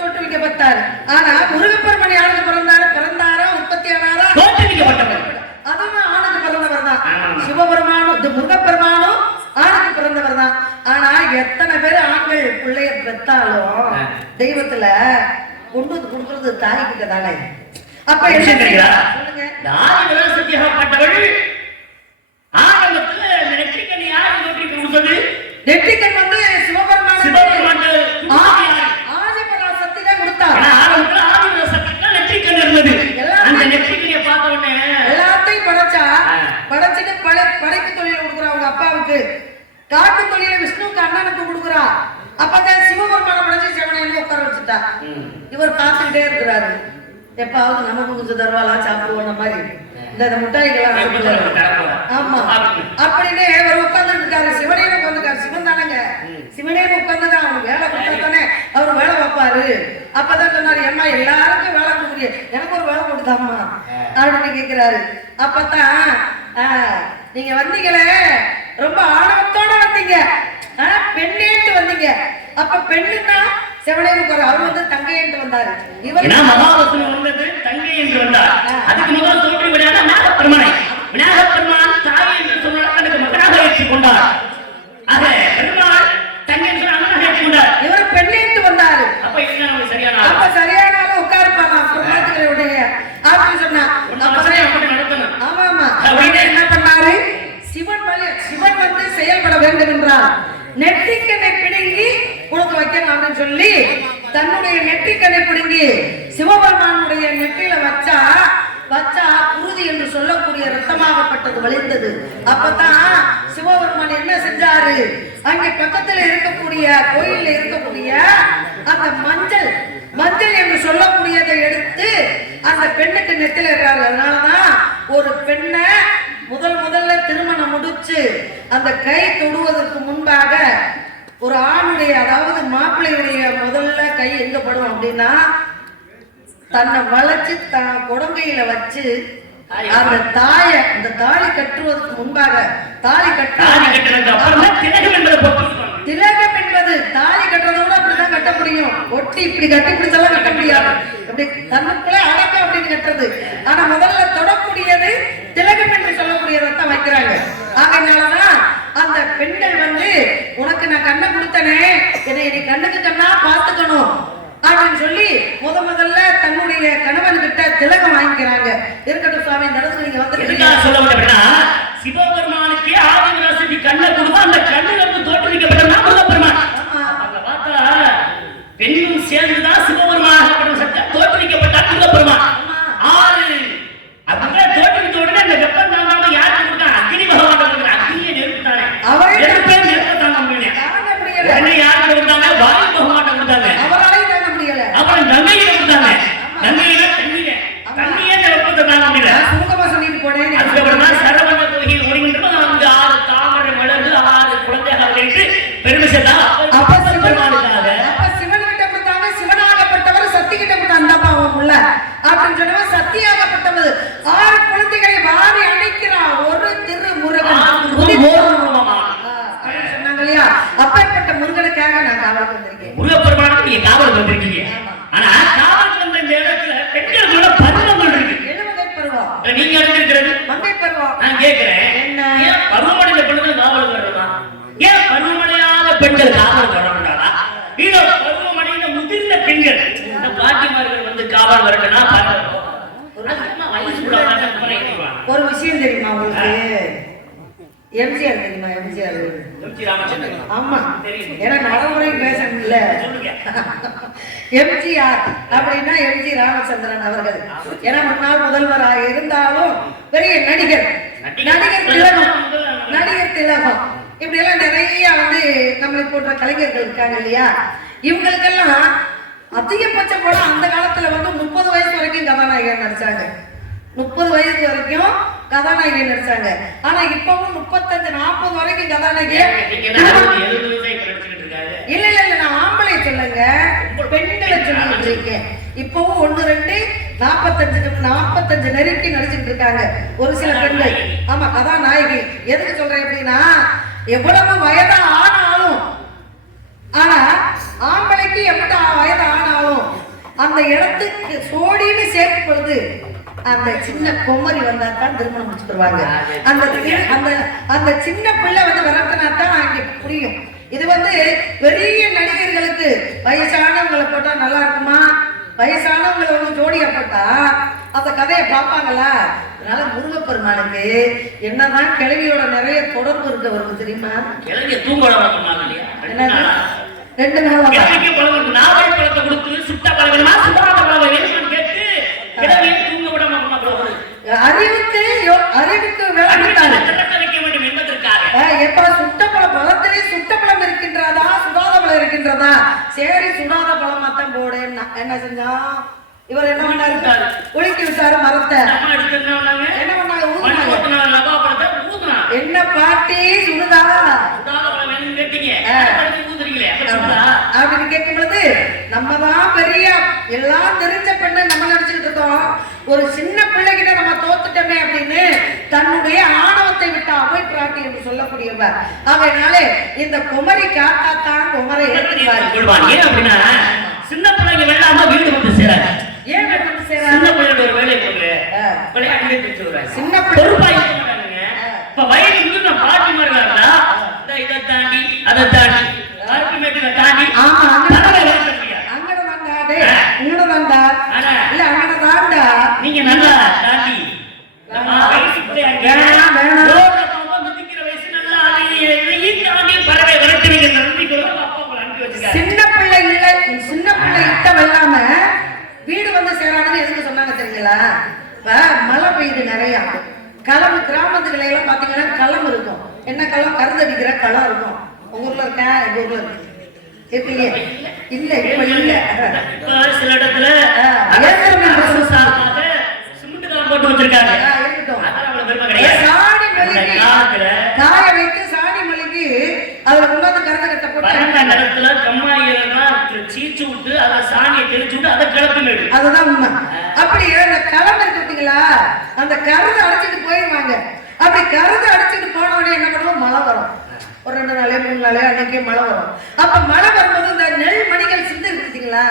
தோற்றுவிக்கப்பட்டார். ஆனா முருகப்பெருமான் யாருக்கு பிறந்தாரா? உற்பத்தி ஆனாரா? தோற்றுவிக்கப்பட்டவர். அதுவும் ஆணுக்கு பிறந்தவர் தான். சிவபெருமானும் முருகப்பெருமானும் ஆணுக்கு பிறந்தவர் தான். ஆனா எத்தனை பேர் ஆண்கள் பிள்ளைய பெற்றாலும் தெய்வத்துல கொண்டு வந்து கொடுக்கறது தாய் கிட்ட தானே. அப்ப என்ன சொல்லுங்க, ஆரம்பத்துல நெற்றிக்கண் யாரு கொடுத்தது? நெற்றிக்கண் வந்து சிவபெருமான் ஆதிபராசக்தி தான் கொடுத்தார். ஆரம்பத்துல ஆதிபராசக்தி தான் நெற்றிக்கண் இருந்தது. அந்த நெற்றிக்கண்ணியை பார்த்த உடனே எல்லாத்தையும் படைச்சிட்டு படைப்பு தொழில கொடுக்குறா. அவங்க அப்பாவுக்கு காட்டு தொழில விஷ்ணுக்கு அண்ணனுக்கு கொடுக்குறா. அப்பதான் சிவபெருமான படைச்சு சிவனையில உட்கார வச்சுட்டா. இவர் பார்த்துக்கிட்டே இருக்கிறாரு. எப்பாவது நமக்கு கொஞ்சம் தருவாளா சாப்பிடுவோம் மாதிரி இந்த முட்டாய்கள்லாம். ஆமா, அப்படின்னு அவர் உட்கார்ந்து இருக்காரு. சிவனே உட்காந்துருக்காரு. சிவன் தானங்க, சிவனே உட்கார்ந்துதான். அவனுக்கு வேலை கொடுத்தா தானே அவர் வேலை வைப்பாரு. அப்பதான் சொன்னாரு, ஏம்மா எல்லாருக்கும் வேலை கொடுக்குறிய, எனக்கு ஒரு வேலை கொடுத்தாமா அப்படின்னு கேட்கிறாரு. அப்பதான் நீங்க வந்தீங்களே ரொம்ப ஆணவத்தோட வந்தீங்க, பெண்ணேட்டு வந்தீங்க. அப்ப பெண்ணுன்னா செவனேன்னு அவர் வந்து தங்கையேட்டு வந்தாரு. இவர் மகாவசனம் வந்தது தங்கை என்று வந்தார். அதுக்கு முதல் தோன்றி விளையாட நாகப்பெருமானை விநாயகப்பெருமான் தாய் என்று சொன்னால் தனக்கு மகனாக ஏற்றுக்கொண்டார். ஆக பெருமாள் தங்கை என்று அண்ணனாக ஏற்றுக்கொண்டார். இவர் பெண்ணேட்டு வந்தாரு. அப்ப இதுதான் சரியான அப்ப சரியான உட்காருப்பாங்க. அப்புறம் உடைய அப்படின்னு சொன்னா நடத்தணும். ஆமா ஆமா. என்ன பண்ணாரு? சிவன் வந்து செயல்பட வேண்டும் என்றார். நெற்றிக்கண்ணை பிடுங்கி உனக்கு வைக்கணும் அப்படின்னு சொல்லி தன்னுடைய நெற்றிக்கண்ணை பிடுங்கி சிவபெருமானுடைய நெற்றியில வச்சா குருதி என்று சொல்லக்கூடிய ரத்தமாகப்பட்டது வழிந்தது. அப்பதான் சிவபெருமான் என்ன செஞ்சாரு? அங்கே பக்கத்துல இருக்கக்கூடிய கோயில்ல இருக்கக்கூடிய அந்த மஞ்சள் என்று சொல்லக்கூடியதை எடுத்து அந்த பெண்ணுக்கு நெத்தில இருக்காரு. அதனாலதான் ஒரு பெண்ணை முடிச்சு அந்த கை தொடுவதற்கு முன்பாக ஒரு ஆணுடைய அதாவது மாப்பிள்ளையுடைய முதல்ல கை எங்க படும் அப்படின்னா தன்னை வளைச்சு குடங்கையில வச்சு அந்த அந்த தாலி கட்டுவதற்கு முன்பாக திலகம் என்பது தாலி கட்டுறதோட அப்படிதான் கட்ட முடியும். ஒட்டி இப்படி கட்டி பிடிச்செல்லாம் கட்ட முடியாது. அப்படி தன்னுக்குள்ளே அடக்கம் அப்படின்னு கட்டுறது. ஆனா முதல்ல தொடக்கூடியது திலகம் என்று சொல்லக்கூடியதான் வைக்கிறாங்க. அதனாலதான் அந்த பெண்கள் உனக்கு நான் கண்ணை கொடுத்தனே, என்னை நீ கண்ணுக்கு கண்ணா பார்த்துக்கணும் அப்படின்னு சொல்லி முதல்ல தன்னுடைய கணவன் கிட்ட திலகம் வாங்கிக்கிறாங்க. இருக்கட்டும் சுவாமி, இந்த இடத்துல நீங்க வந்து சொல்ல முடியா சிவபெருமானுக்கே ஆதிவராசக்தி கண்ணை கொடுத்தா அந்த கண்ணுல இருந்து தோற்றுவிக்கப்பட்டா முருகப்பெருமான். பார்த்தா பெண்ணும் சேர்ந்துதான் சிவபெருமான சட்டம் தோற்றுவிக்கப்பட்டா முருகப்பெருமான். ஆறு அப்படியே தோற்றுவித்த உடனே அந்த வெப்பம் தாங்காம யாருக்கு கொடுத்தாங்க? அக்னி பகவான் கொடுக்குற அக்னியை நெருப்புத்தானே நெருப்பே நெருப்ப தாங்க முடியல. உடனே யாருக்கு கொடுத்தாங்க? வாயு பகவான் கொடுத்தாங்க. அப்புறம் கங்கையில கொடுத்தாங்க. கங்கையில தண்ணியே அந்த வெப்பத்தை தாங்க முடியல. அதுக்கப்புறமா சரவண கோயில் ஒருங்கின்ற அந்த 6 தாமரை மலர்கள் 6 குழந்தைகள் வைத்து பெருமை சேர்த்தாங்க. சிவனாகப்பட்டவர் சக்தி கிட்ட அந்த பாவம் உள்ள அப்படின்னு சொன்ன சக்தியாகப்பட்டவர் 6 குழந்தைகளை வாரி அணைக்கிறார். ஒரு திருமுருகன் சொன்னாங்க இல்லையா, அப்பேற்பட்ட முருகனுக்காக நான் காவலுக்கு வந்திருக்கேன். முருகப்பெருமானுக்கு நீங்க காவலுக்கு வந்திருக்கீங்க. ஆனா காவலுக்கு வந்த இந்த இடத்துல பெண்களோட பருவங்கள் இருக்கு. எழுவகை பருவம் நீங்க அறிஞ்சிருக்கிறது மங்கை பருவம். நான் கேட்கிறேன், ஏன் பருவமடைந்த பெண்கள் காவலுக்கு வர்றதா? ஏன் பருவமடையாத பெண்கள் காவலுக்கு வரக்கூடாதா? இல்ல பருவமடைந்த முதிர்ந்த பெண்கள் இந்த பாட்டிமார்கள் வந்து காவல் வரணும்னா ஒரு விஷயம் தெரியுமா உங்களுக்கு? எம்ஜிஆர் தெரியுமா? எம்ஜிஆர் ஆமா, ஏன்னா நடைமுறை பேசணும்ல. எம்ஜிஆர் அப்படின்னா எம்ஜி ராமச்சந்திரன் அவர்கள். ஏன்னா முன்னாள் முதல்வராக இருந்தாலும் பெரிய நடிகர் திலகம் இப்படி எல்லாம் நிறைய நம்மளை போன்ற கலைஞர்கள் இருக்காங்க இல்லையா. இவங்களுக்கெல்லாம் அதிகபட்சம் போல அந்த காலத்துல 30 வயசு வரைக்கும் கதாநாயகன் நடிச்சாங்க. 30 வயசு வரைக்கும் கதாநாயகி நடிச்சாங்க. ஆனா இப்பவும் 35-40 வரைக்கும் கதாநாயகி. இல்ல இல்ல இல்ல, நான் ஆம்பளை சொல்லுங்க, பெண்களை சொல்லிட்டு இருக்கேன். இப்பவும் 1-2 45 நெருக்கி நடிச்சுட்டு இருக்காங்க ஒரு சில பெண்கள். ஆமா, கதாநாயகி. எதுக்கு சொல்றேன் அப்படின்னா, எவ்வளவு வயதா ஆனாலும், ஆனா ஆம்பளைக்கு எவ்வளவு வயது ஆனாலும் அந்த இடத்துக்கு சோடின்னு சேர்க்கும் பொழுது அந்த சின்ன பொம்மரி வந்தா தான் திருமணம் முடிச்சுருவாங்க. அந்த சின்ன பிள்ளை விரட்டினா தான் அங்கே புரியும். இது பெரிய நடிகர்களுக்கு வயசானவங்களை போட்டா நல்லா இருக்குமா? வயசானவங்களை ஜோடியா போட்டா அந்த கதையை பார்ப்பாங்களா? அதனால முருகப்பெருமானுக்கு என்னதான் கிழவியோட நிறைய தொடர்பு இருக்கு அவருக்கு தெரியுமா? கிழவிய தூங்க 2 நாள் நாவல் பழத்தை கொடுத்து சுட்ட பழகணுமா சுடாத பழகம் கேட்டு கிழவியை தூங்க விட மாட்டோம். அறிவுக்கு வேலை வைக்க வேண்டும் என்பதற்காக எப்ப சுட்ட பழத்திலே சுட்ட பழம் இருக்கின்றதா சுடாத பழம் இருக்கின்றதா? சரி, சுடாத பழமாத்தான் போடு. என்ன செஞ்சா இவர் என்ன பண்ணாரு? ஒழிக்க விட்டாரு மரத்தை. என்ன பண்ணாங்க? என்ன பாட்டி சுடுதா அப்படின்னு கேட்கும் பொழுது நம்ம தான் பெரிய எல்லாம் தெரிஞ்ச பெண்ணு நம்ம நினைச்சுட்டு இருக்கோம். ஒரு சின்ன பிள்ளைகிட்ட நம்ம தோத்துட்டோமே அப்படின்னு தன்னுடைய ஆணவத்தை விட்டு அவை பிராட்டி என்று சொல்லக்கூடியவர். அதனாலே இந்த குமரி காத்தாத்தான் குமரை அப்படின்னா சின்ன பிள்ளைங்க வெள்ளாம வீடு வந்து சேராங்க. ஏன் வீடு வந்து சேராங்க? சின்ன பிள்ளைங்க ஒரு வேலையை போடுற சின்ன பிள்ளை இப்ப வயது நான் பாட்டி மாதிரி இருந்தா இதை தாண்டி அதை தாண்டி தாண்டி நீங்க நல்லா தாண்டி சின்ன பிள்ளை இட்ட வெள்ளாம வீடு வந்து சேராதுன்னு எதுக்கு சொன்னாங்க தெரியுங்களா? மழை பெய்யுது நிறைய களம். கிராமத்துக்களை எல்லாம் பாத்தீங்கன்னா களம் இருக்கும். என்ன களம்? கருதடிக்கிற களம் இருக்கும். உங்க ஊர்ல இருக்கா? எங்க ஊர்ல இருக்கு. இல்ல இப்ப இல்ல. சில இடத்துல சிமெண்ட் போட்டு வச்சிருக்காங்க. காய வைத்து சாணி மொழிக்கு அதுல கொண்டாந்து கறந்து கட்ட போட்டு நேரத்துல கம்மாயிலாம் சீச்சு விட்டு அதை சாணியை தெளிச்சு விட்டு அதை கிளப்பி அதுதான் உண்மை. அப்படி அந்த கிளம்பு இருக்குங்களா அந்த கருது அடைச்சிட்டு போயிடுவாங்க. அப்படி கருது அடைச்சிட்டு போன உடனே என்ன பண்ணுவோம், மழை வரும். ஒரு 2 நாளே 3 நாளே அன்னைக்கே மழை வரும். அப்ப மழை வரும்போது இந்த நெல் மணிகள் சிந்து இருக்குங்களா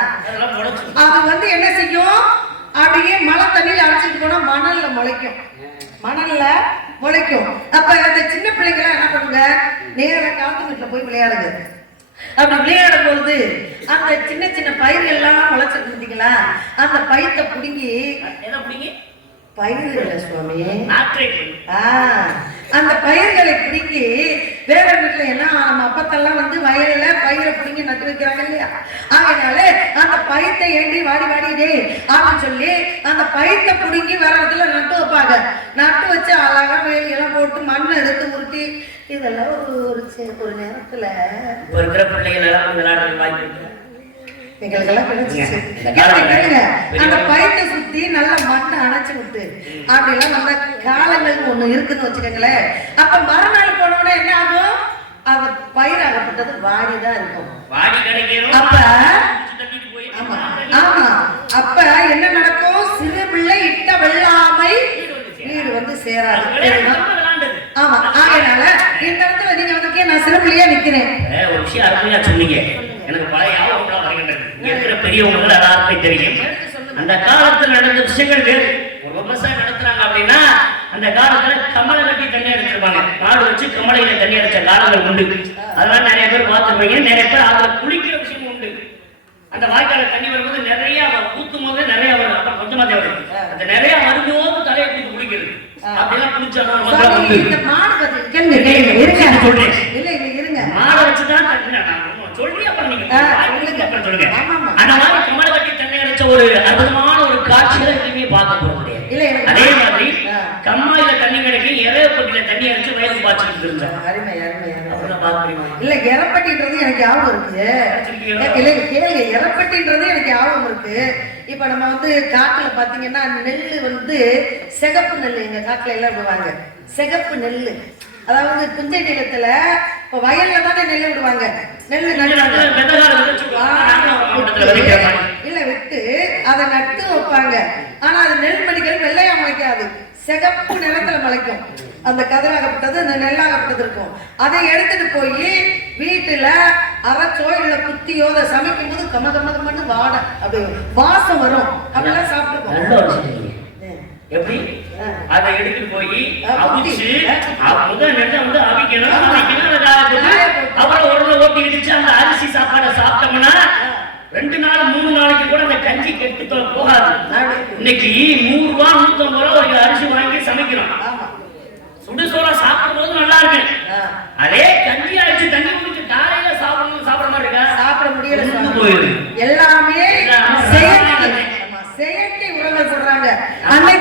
அது என்ன செய்யும், அப்படியே மழை தண்ணியில அடைச்சிட்டு போனா மணல்ல முளைக்கும். மணல்ல முளைக்கும். அப்ப அந்த சின்ன பிள்ளைங்க என்ன பண்ணுங்க, நேரா காத்து வீட்டுல போய் விளையாடுங்க. அப்படி விளையாடும் பொழுது அந்த சின்ன சின்ன பயிர்கள் எல்லாம் முளைச்சிட்டு இருந்தீங்களா, அந்த பயித்தை பிடுங்கி பயிர்கள் சுவாமி அந்த பயிர்களை பிடுங்கி வேற வீட்டுல என்ன நம்ம அப்பத்தெல்லாம் வயல்ல பயிரை பிடுங்கி நட்டு வைக்கிறாங்க இல்லையா, அதனால அந்த பயித்தை ஏண்டி வாடி வாடிடே அப்படின்னு சொல்லி அந்த பயித்தை பிடுங்கி வேற இடத்துல நட்டு வைப்பாங்க. நட்டு வச்சு அழகா வேலையெல்லாம் போட்டு மண்ணை எடுத்து உருட்டி இதெல்லாம் ஒரு நேரத்துல இருக்கிற பிள்ளைகள் எல்லாம் விளையாடுறது வாங்கி எங்களுக்கெல்லாம் கிடைச்சிச்சு. அந்த பயிற்சி சுத்தி நல்லா மண்ணை அணைச்சு விட்டு அப்படிலாம் நம்ம காலங்கள் ஒண்ணு இருக்குன்னு வச்சுக்கோங்களேன். அப்ப மறுநாள் போனோம்னா என்ன ஆகும், அது பயிராகப்பட்டது வாடிதான் இருக்கும். அப்ப ஆமா ஆமா அப்ப என்ன நடக்கும், சிறு பிள்ளை இட்ட வெள்ளாமை வீடு சேராது. ஆமா அதனால இந்த இடத்துல நீங்க நான் சிறு பிள்ளையா நிக்கிறேன். ஒரு விஷயம் அருமையா சொன்னீங்க. எனக்கு பழைய ஞாபகம் வருகின்றது. இங்க இருக்கிற பெரியவங்க எல்லாருக்குமே தெரியும். அந்த காலத்துல நடந்த விஷயங்கள் வேறு. ஒரு விவசாயம் நடத்துறாங்க அப்படின்னா அந்த காலத்துல கமலை கட்டி தண்ணி அடிச்சிருப்பாங்க. மாடு வச்சு கமலையில தண்ணி அடிச்ச காலங்கள் உண்டு. அதெல்லாம் நிறைய பேர் பார்த்துருப்பீங்க. நிறைய பேர் அதுல குளிக்கிற விஷயம் உண்டு. அந்த வாய்க்கால தண்ணி வரும்போது நிறைய ஊத்தும் போது நிறைய வரும். அப்புறம் கொஞ்சமா தேவை அந்த நிறைய வரும்போது தலையை குளித்து குளிக்கிறது. அப்படிலாம் குளிச்சாங்க. மாடை வச்சுதான் சொல்லி அப்புறம் நீங்க சொல்லுங்க. அந்த மாதிரி கமலை கட்டி தண்ணி அடிச்ச ஒரு அற்புதமான ஒரு காட்சிகளை எங்கேயுமே பார்க்க போக முடியாது. அதே மாதிரி கம்மாயில தண்ணி கிடைக்கும், எரைப்பட்டியில தண்ணி அடிச்சு வயலுக்கு பாய்ச்சிட்டு இருந்தாங்க. இல்ல எரப்பட்டின்றது எனக்கு ஞாபகம் இருக்கு. இல்ல கேளுங்க, எரப்பட்டின்றது எனக்கு ஞாபகம் இருக்கு. இப்ப நம்ம காட்டுல பாத்தீங்கன்னா நெல்லு சிகப்பு நெல் எங்க காட்டுல எல்லாம் விடுவாங்க. சிகப்பு நெல்லு அதாவது புஞ்சை நிலத்துல இப்ப வயல்ல தானே நெல் விடுவாங்க. நெல்லு இல்ல விட்டு அதை நட்டு வைப்பாங்க. ஆனா அது நெல் மணிகள் வெள்ளையா முளைக்காது, சிகப்பு நிலத்துல முளைக்கும். அந்த கதிராகப்பட்டது அந்த நெல்லாகப்பட்டது இருக்கும். அதை எடுத்துட்டு போய் வீட்டுல அரைச்சோ இல்ல குத்தியோ அதை சமைக்கும் போது கம கம கமன்னு வாட அப்படி வாசம் வரும். அப்படிலாம் சாப்பிட்டுருக்கோம். எப்படி அதை எடுத்துட்டு போய் அவிச்சு முதல் நெல்லை அவிக்கணும். அப்புறம் ஒரு ஓட்டி இடிச்சு அந்த அரிசி சாப்பாடை சாப்பிட்டோம்னா 2 நாள் 3 நாளைக்கு கூட அந்த கஞ்சி கெட்டு போகாது. இன்னைக்கு 100 ரூபா 150 ரூபா ஒரு அரிசி வாங்கி சமைக்கிறோம். சுடுசோறா சாப்பிடும் போது நல்லா இருக்கு. அதே கஞ்சி அரிசி தண்ணி குடிச்சு காலையில சாப்பிடுற மாதிரி இருக்கா, சாப்பிட முடியல. போயிடுது. எல்லாமே செயற்கை உரங்கள் போடுறாங்க.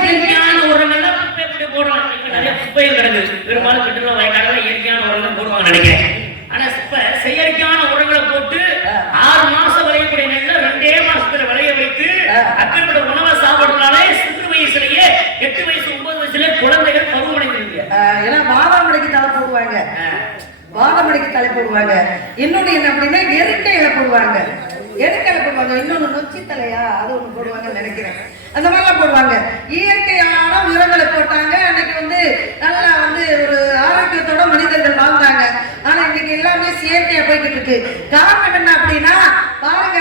இயற்கையான உரங்கள்லாம் குப்பை போடுறாங்க. நிறைய குப்பைகள் கிடக்குது. பெரும்பாலும் கிட்ட வயக்காடுல இயற்கையான உரங்கள் போடுவாங்க நினைக்கிறேன். ஆனா இப்ப செயற்கையான உரங்களை போட்டு 6 மாசம் விளையக்கூடிய நெல்லை 2 மாசத்துல விளைய வைத்து அக்கறைப்பட உணவை சாப்பிடுறதுனாலே சிறு வயசுலயே 8 வயசு 9 வயசுலயே குழந்தைகள் பருவமடைந்திருக்கு. ஏன்னா வாதாமடைக்கு தலை போடுவாங்க. வாதாமடைக்கு தலை போடுவாங்க. இன்னொன்னு என்ன அப்படின்னா எருக்கையில போடுவாங்க. எருக்கையில போடுவாங்க. இன்னொன்னு நொச்சி தலையா அது ஒண்ணு போடுவாங்கன்னு நினைக்கிறேன். அந்த மாதிரிலாம் போடுவாங்க. இயற்கையான உரங்களை போட்டாங்க. அன்னைக்கு நல்லா ஒரு ஆரோக்கியத்தோட மனிதர்கள் வாழ்ந்தாங்க. ஆனா இன்னைக்கு எல்லாமே செயற்கையா போய்கிட்டு இருக்கு. காரணம் என்ன அப்படின்னா பாருங்க,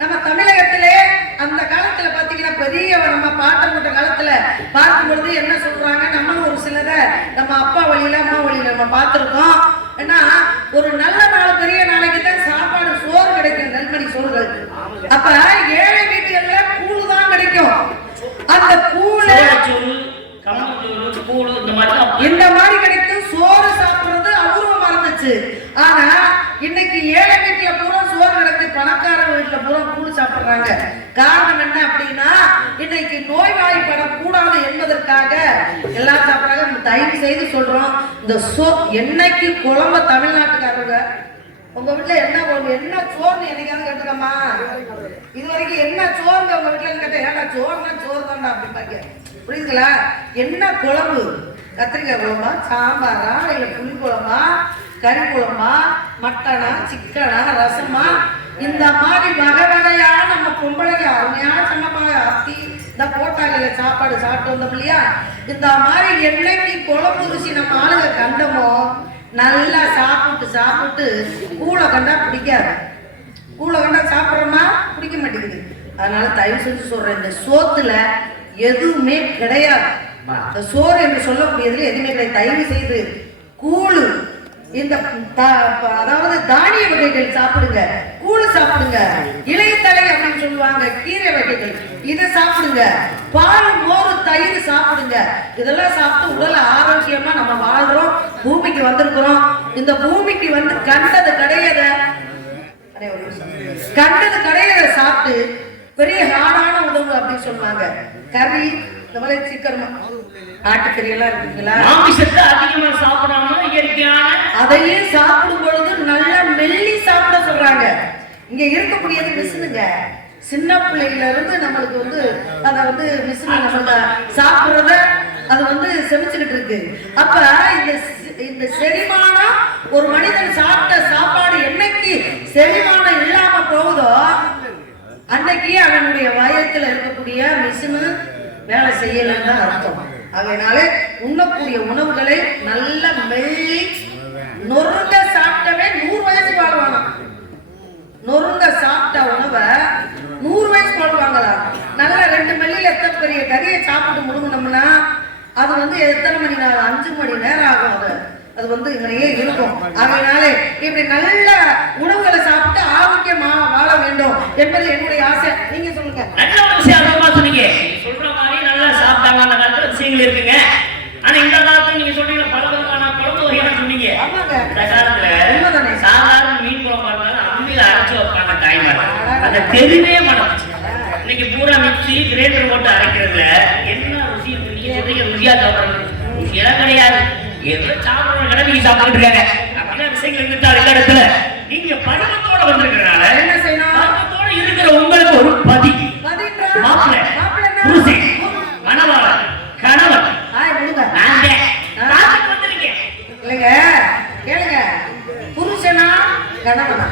நம்ம தமிழகத்திலே அந்த காலத்துல பாத்தீங்கன்னா பெரிய நம்ம பாட்டம் போட்ட காலத்துல பார்க்கும் பொழுது என்ன சொல்றாங்க, நம்மளும் ஒரு சிலரை நம்ம அப்பா வழியில அம்மா வழியில நம்ம பார்த்திருக்கோம். ஏன்னா ஒரு நல்ல நாள் பெரிய நாளைக்கு தான் சாப்பாடு சோறு கிடைக்கும், நெல்மணி சோறுகள். அப்ப ஏழை வீட்டுகள்ல கூழு தான் கிடைக்கும். அந்த கூழு இந்த மாதிரி கிடைக்கும். சோறு சாப்பிடுறது அபூர்வமா இருந்துச்சு. ஆனா இன்னைக்கு ஏழை வீட்டுல பூரா சோறு கிடக்கு, பணக்கார வீட்டுல பூரா கூழு சாப்பிடுறாங்க. காரணம் என்ன அப்படின்னா இன்னைக்கு நோய்வாய்ப்படக்கூடாது என்பதற்காக எல்லாம் சாப்பிடுறாங்க. தயவு செய்து சொல்றோம், இந்த என்னைக்கு குழம்ப தமிழ்நாட்டுக்காரங்க உங்க வீட்டுல என்ன சோறுன்னு என்னைக்காவது கேட்டுக்கமா? இது வரைக்கும் என்ன சோறுங்க உங்க வீட்டுல கேட்டேன். ஏன்னா சோறுனா சோறு தான்டா அப்படிப்பாங்க. புரியுதுங்களா? என்ன குழம்பு கத்திரிக்காய் குழம்பா, சாம்பாரா, இல்ல புளி குழம்பா, கறி குழம்பா, மட்டனா, சிக்கனா, ரசமா, இந்த மாதிரி வகை வகையா நம்ம பொம்பளைங்க அருமையான சமைப்பாங்க. அத்தி இந்த போட்டாங்க சாப்பாடு சாப்பிட்டு வந்தோம் இல்லையா, இந்த மாதிரி என்னைக்கு குழம்பு ருசி நம்ம ஆளுங்க கண்டமோ நல்லா சாப்பிட்டு சாப்பிட்டு கூளை கண்டா பிடிக்காது. கூளை கண்டா சாப்பிட்றோமா பிடிக்க மாட்டேங்குது. அதனால தயவு செஞ்சு சொல்றேன், இந்த சோத்துல எதுவுமே கிடையாது. இந்த சோறு என்று சொல்லக்கூடியதுல எதுவுமே கிடையாது. தயவு செய்து கூழு, இந்த அதாவது தானிய வகைகள் சாப்பிடுங்க, கூழ் சாப்பிடுங்க, இலைத்தலை அப்படின்னு சொல்லுவாங்க, கீரை வகைகள் இதை சாப்பிடுங்க, பால் மோர் தயிர் சாப்பிடுங்க. இதெல்லாம் சாப்பிட்டு உடல் ஆரோக்கியமா நம்ம வாழ்றோம், பூமிக்கு வந்திருக்கிறோம். இந்த பூமிக்கு வந்து கண்டது கடையத சாப்பிட்டு பெரிய ஹார்டான உணவு அப்படின்னு சொன்னாங்க. கறி, இந்த மாதிரி சிக்கன், ஆட்டுக்கறி எல்லாம் இருக்குங்களா, அதிகமா சாப்பிடாம இயற்கையான அதையும் சாப்பிடும் பொழுது நல்லா மெல்லி சாப்பிட சொல்றாங்க. இங்க இருக்கக்கூடியது மிஷினுங்க. சின்ன பிள்ளையில இருந்து நம்மளுக்கு வந்து அதை வந்து மிஷின் நம்ம சாப்பிடுறத அது வந்து செமிச்சுக்கிட்டு இருக்கு. அப்ப இந்த செரிமானம், ஒரு மனிதன் சாப்பிட்ட சாப்பாடு என்னைக்கு செரிமானம் இல்லாம போகுதோ அன்னைக்கு அவனுடைய வயத்துல இருக்கக்கூடிய மிஷினு வேலை செய்யலன்னு தான் அர்த்தம். அதனால உண்ணக்கூடிய உணவுகளை நல்ல மெல்லி நொறுங்க சாப்பிட்டவே 100 வயசு வாழ்வானா. நொறுங்க சாப்பிட்ட உணவை 100 வயசு வாழ்வாங்களா. நல்ல 2 மெல்லியில் எத்தனை பெரிய கறியை சாப்பிட்டு முழுங்கினோம்னா அது வந்து எத்தனை மணி நேரம், 5 மணி நேரம் ஆகும். அது வந்து இங்கேயே இருக்கும். அதனால இப்படி நல்ல உணவுகளை சாப்பிட்டு ஆரோக்கியமா வாழ வேண்டும் என்பது என்னுடைய ஆசை. நீங்க சொல்லுங்க. நல்ல ஒரு விஷயம் சொன்னீங்க. சொல்ற மாதிரி நல்லா சாப்பிட்டாங்க அந்த காலத்துல விஷயங்கள் இருக்குங்க. ஆனா இந்த காலத்துல நீங்க சொன்னீங்க பலவிதமான குழம்பு வகையான சொன்னீங்க. இந்த காலத்துல சாதாரண மீன் குழம்பா இருந்தாலும் அம்மியில அரைச்சு வைப்பாங்க தாய்மார். அதை தெரியவே மாட்டாங்க. இன்னைக்கு பூரா மிக்சி கிரைண்டர் போட்டு அரைக்கிறதுல என்ன ருசி இருக்கு? நீங்க சொல்றீங்க ருசியா சாப்பிடுறது ருசியெல்லாம் கிடையாது. ஏதோ சாப்பிடுற கடை நீங்க சாப்பிட்டு இருக்காங்க. அப்படின்னா விஷயங்கள் இருந்துட்டாரு எல்லா இடத்துல. நீங்க பருவத்தோட வந்திருக்கிறனால என்ன செய்யணும்? பருவத்தோட இருக்கிற உங்களுக்கு ஒரு பதி மாப்பிள்ளை, புருஷன், மணவாளன், கணவன், நாங்க நாட்டுக்கு வந்திருக்கேன் இல்லைங்க. கேளுங்க, புருஷனா கணவனா?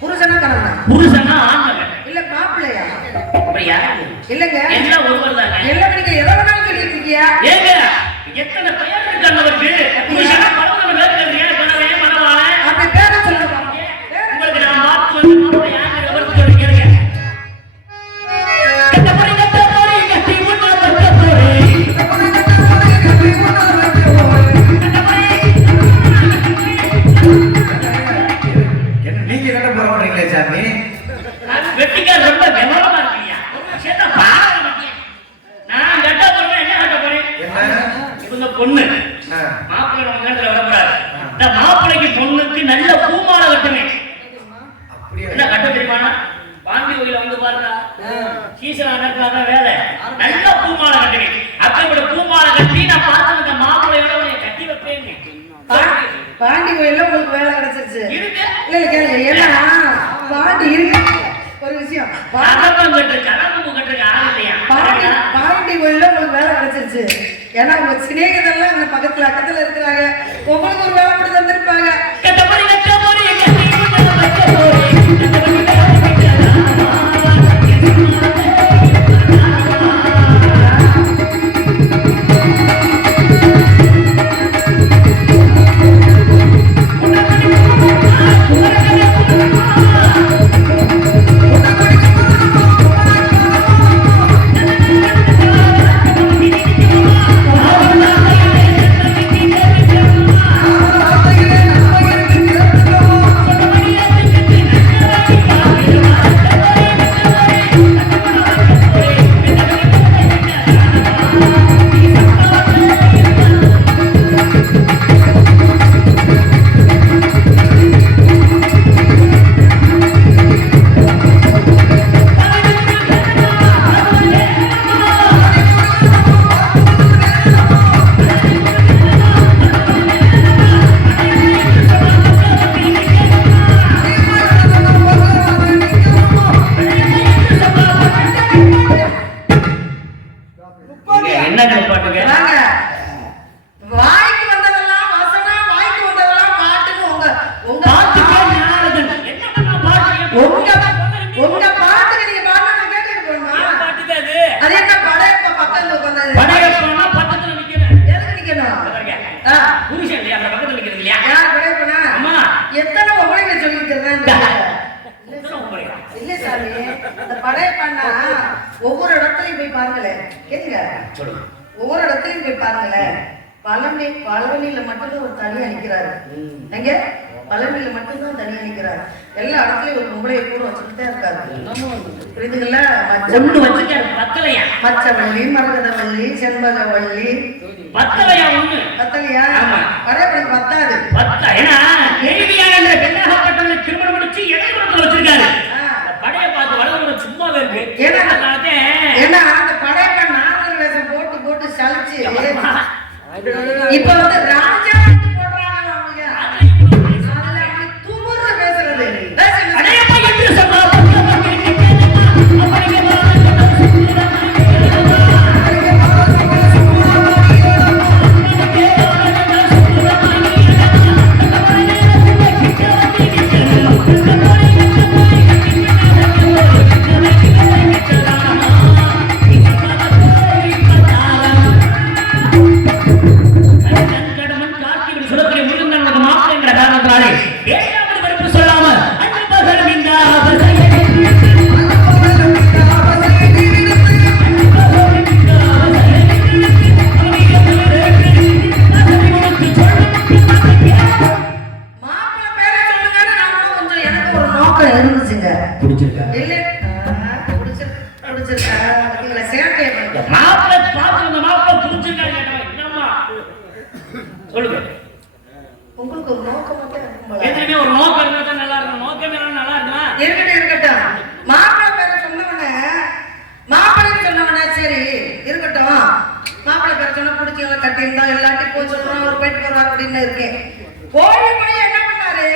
புருஷனா கணவனா? புருஷனா ஆண்மகன் இல்ல மாப்பிள்ளையா? அப்படியா? இல்லங்க, எல்லாம் ஒருவர் தாங்க. எல்லாம் நீங்க எதை வேணாலும் சொல்லிட்டு இருக்கியா? ஏங்க எத்தனை பெயர் இருக்காங்க அவருக்கு? புருஷனா பலவன பேர் இருக்காங்க. கணவன், மணவாளன், அப்படி பேரை சொல்லுங்க. உங்களுக்கு நான் பார்த்து வந்து மாப்பிள்ளை யாரு விவரத்தை சொல்லி கேளுங்க. நீங்க என்ன போறீங்களே சாமி? வெட்டிக்கார ரொம்ப விவரமா இருக்கீங்க. சேட்டா பாருங்க மாட்டியா. நான் கட்ட போறேன். என்ன கட்ட போறேன்? இவங்க பொண்ணு மாப்பிள்ளை நம்ம நேரத்துல வரப்படாது. இந்த மாப்பிள்ளைக்கு பொண்ணுக்கு நல்ல பூமாலை கட்டுமே. என்ன கட்ட தெரியுமா? பாண்டி கோயில வந்து பாருங்க, சீசனா நேரத்துல வேலை நல்ல பூமாலை கட்டுமே. அப்படி பூமாலை கட்டி நான் பார்த்து இந்த மாப்பிள்ளையோட கட்டி வைப்பேன். பாண்டி கோயில்ல உங்களுக்கு வேலை கிடைச்சிருச்சு. இருக்கு இல்ல இல்ல கேளுங்க, ஏன்னா பாண்டி இருக்கு. ஒரு விஷயம், பாண்டி கோயில்ல உங்களுக்கு வேலை கிடைச்சிருச்சு. ஏன்னா உங்க சிநேகிதெல்லாம் அங்க பக்கத்துல அக்கத்துல இருக்கிறாங்க. உங்களுக்கு ஒரு வேலை கொடுத்து வந்திருப்பாங்க. படையப்பான்னா ஒவ்வொரு இடத்துலயும் போய் பாருங்களேன். கேளுங்க, சொல்லுங்க. ஒவ்வொரு இடத்துலயும் போய் பாருங்களேன். பழனியில மட்டும்தான் ஒரு தனியா நிக்கிறாரு. எங்க பழனியில மட்டும்தான் தனியா நிக்கிறாரு. எல்லா இடத்துலயும் ஒரு பொம்பளையை கூட வச்சுக்கிட்டே இருக்காரு. புரியுதுங்களா? ஒண்ணு வச்சுக்காரு பத்தலையா? மச்சவள்ளி, மரகதவள்ளி, செண்பகவள்ளி, பத்தலையா? ஒண்ணு பத்தலையா? படையப்பனுக்கு பத்தாது. பத்தா ஏன்னா தேவியான பெண்ணாகப்பட்டவங்களை திருமணம் முடிச்சு இடைமணத்துல வச்சிருக்காரு. படைய பார்த்து வளர்ந்து சும்மாவே இருக்கு. ஏன்னா அந்த படையப்பன் நாரதர் வேஷம் போட்டு போட்டு சலிச்சு இப்ப வந்து ராஜா போடுறாங்க அவங்க. அதுல அப்படி துமுற பேசுறது. அடையப்பா என்று சொன்னா உங்களுக்கு ஒரு நோக்கம் மட்டும் இருக்கும்போது எதுவுமே ஒரு நோக்கம் இருந்தா தான் நல்லா இருக்கும். நோக்கமே நல்லா இருக்குமா? இருக்கட்டும். மாப்பிள்ளை பேரை சொன்னவனே சரி இருக்கட்டும். மாப்பிள்ளை பேரை சொன்னா பிடிச்சவங்க கட்டியிருந்தா இல்லாட்டி போய் சொல்றோம் ஒரு போயிட்டு போறாரு அப்படின்னு இருக்கேன். கோயில் போய் என்ன பண்ணாரு?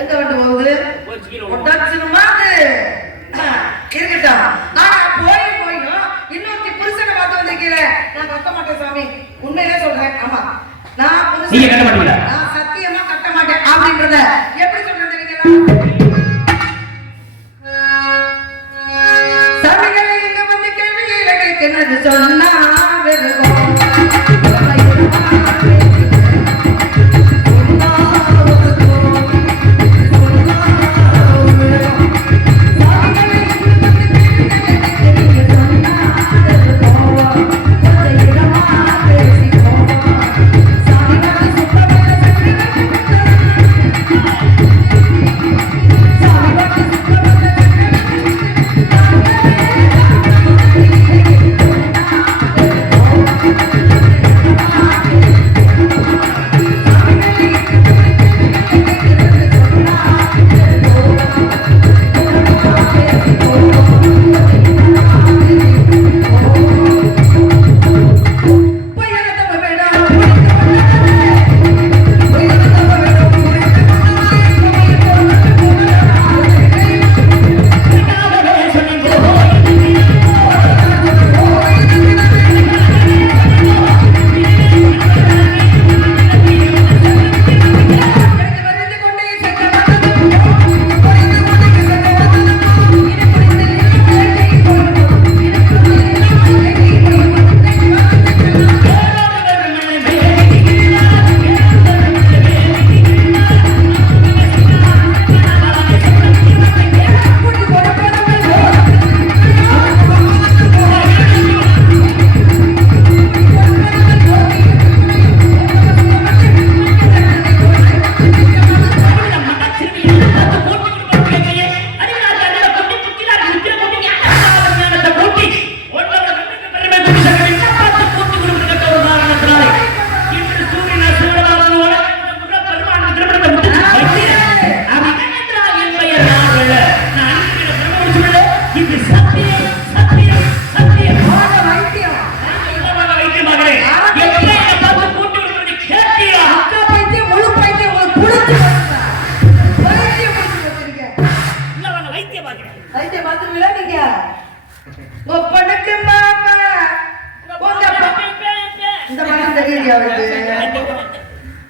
எங்க வந்து போகுது? ஒட்டாச்சுமா இருக்கட்டும். ஆனா போயும் இன்னொருத்தி புருஷனை பார்த்து வந்திருக்கிறேன். நான் கட்ட மாட்டேன் சாமி, உண்மையிலே சொல்றேன். ஆமா, நான் புருஷன் நான் சத்தியமா கட்ட மாட்டேன் அப்படின்றத எப்படி சொல்றது தெரியுங்களா? சாமிகளை இங்க வந்து கேள்வியில கேட்கிறது சொன்னா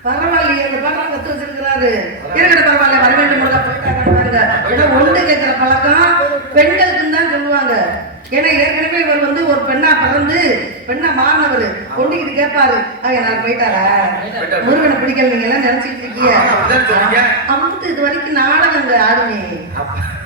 பரவாயில்லையே, இந்த பாட்டு கத்து வச்சிருக்கிறாரு. இருக்கட்டும், பரவாயில்ல, வர வேண்டும் பாருங்க. ஏன்னா ஒன்று கேட்கிற பழக்கம் பெண்களுக்குன்னு தான் சொல்லுவாங்க. ஏன்னா ஏற்கனவே இவர் வந்து ஒரு பெண்ணா பிறந்து பெண்ணா மாறினவர் பொண்ணுக்கிட்டு கேட்பாரு, நான் போயிட்டாரா முருகனை பிடிக்கல நீங்க எல்லாம் நினைச்சிட்டு இருக்கீங்க. அமுத்து இது வரைக்கும் நாடகம் ஆடுமே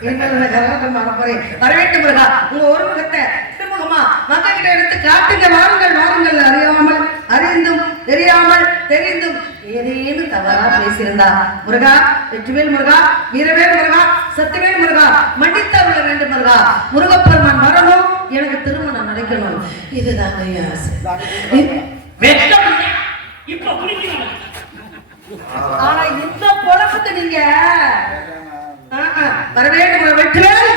என்ன கரகாட்டம் ஆட போறேன். வர வேண்டும் முருகா. உங்க ஒரு முகத்தை திருமுகமா மக்கள்கிட்ட எடுத்து காட்டுங்க. வாருங்கள் வாருங்கள். அறியாமல் அறிந்தும் தெரியாமல் தெரிந்தும் ஏதேனும் தவறா பேசியிருந்தா முருகா, வெற்றிவேல் முருகா, வீரவேல் முருகா, சத்திவேல் முருகா, மன்னித்தருள வேண்டும் முருகா. முருகப்பெருமான் வரணும், எனக்கு திருமணம் நடக்கணும். இதுதாங்க என் ஆசை. வெட்கம் இல்லை. இப்ப குடிக்கிறோம். ஆனா இந்த பொழப்புக்கு நீங்க வர வேண்டும் வெற்றிவேல்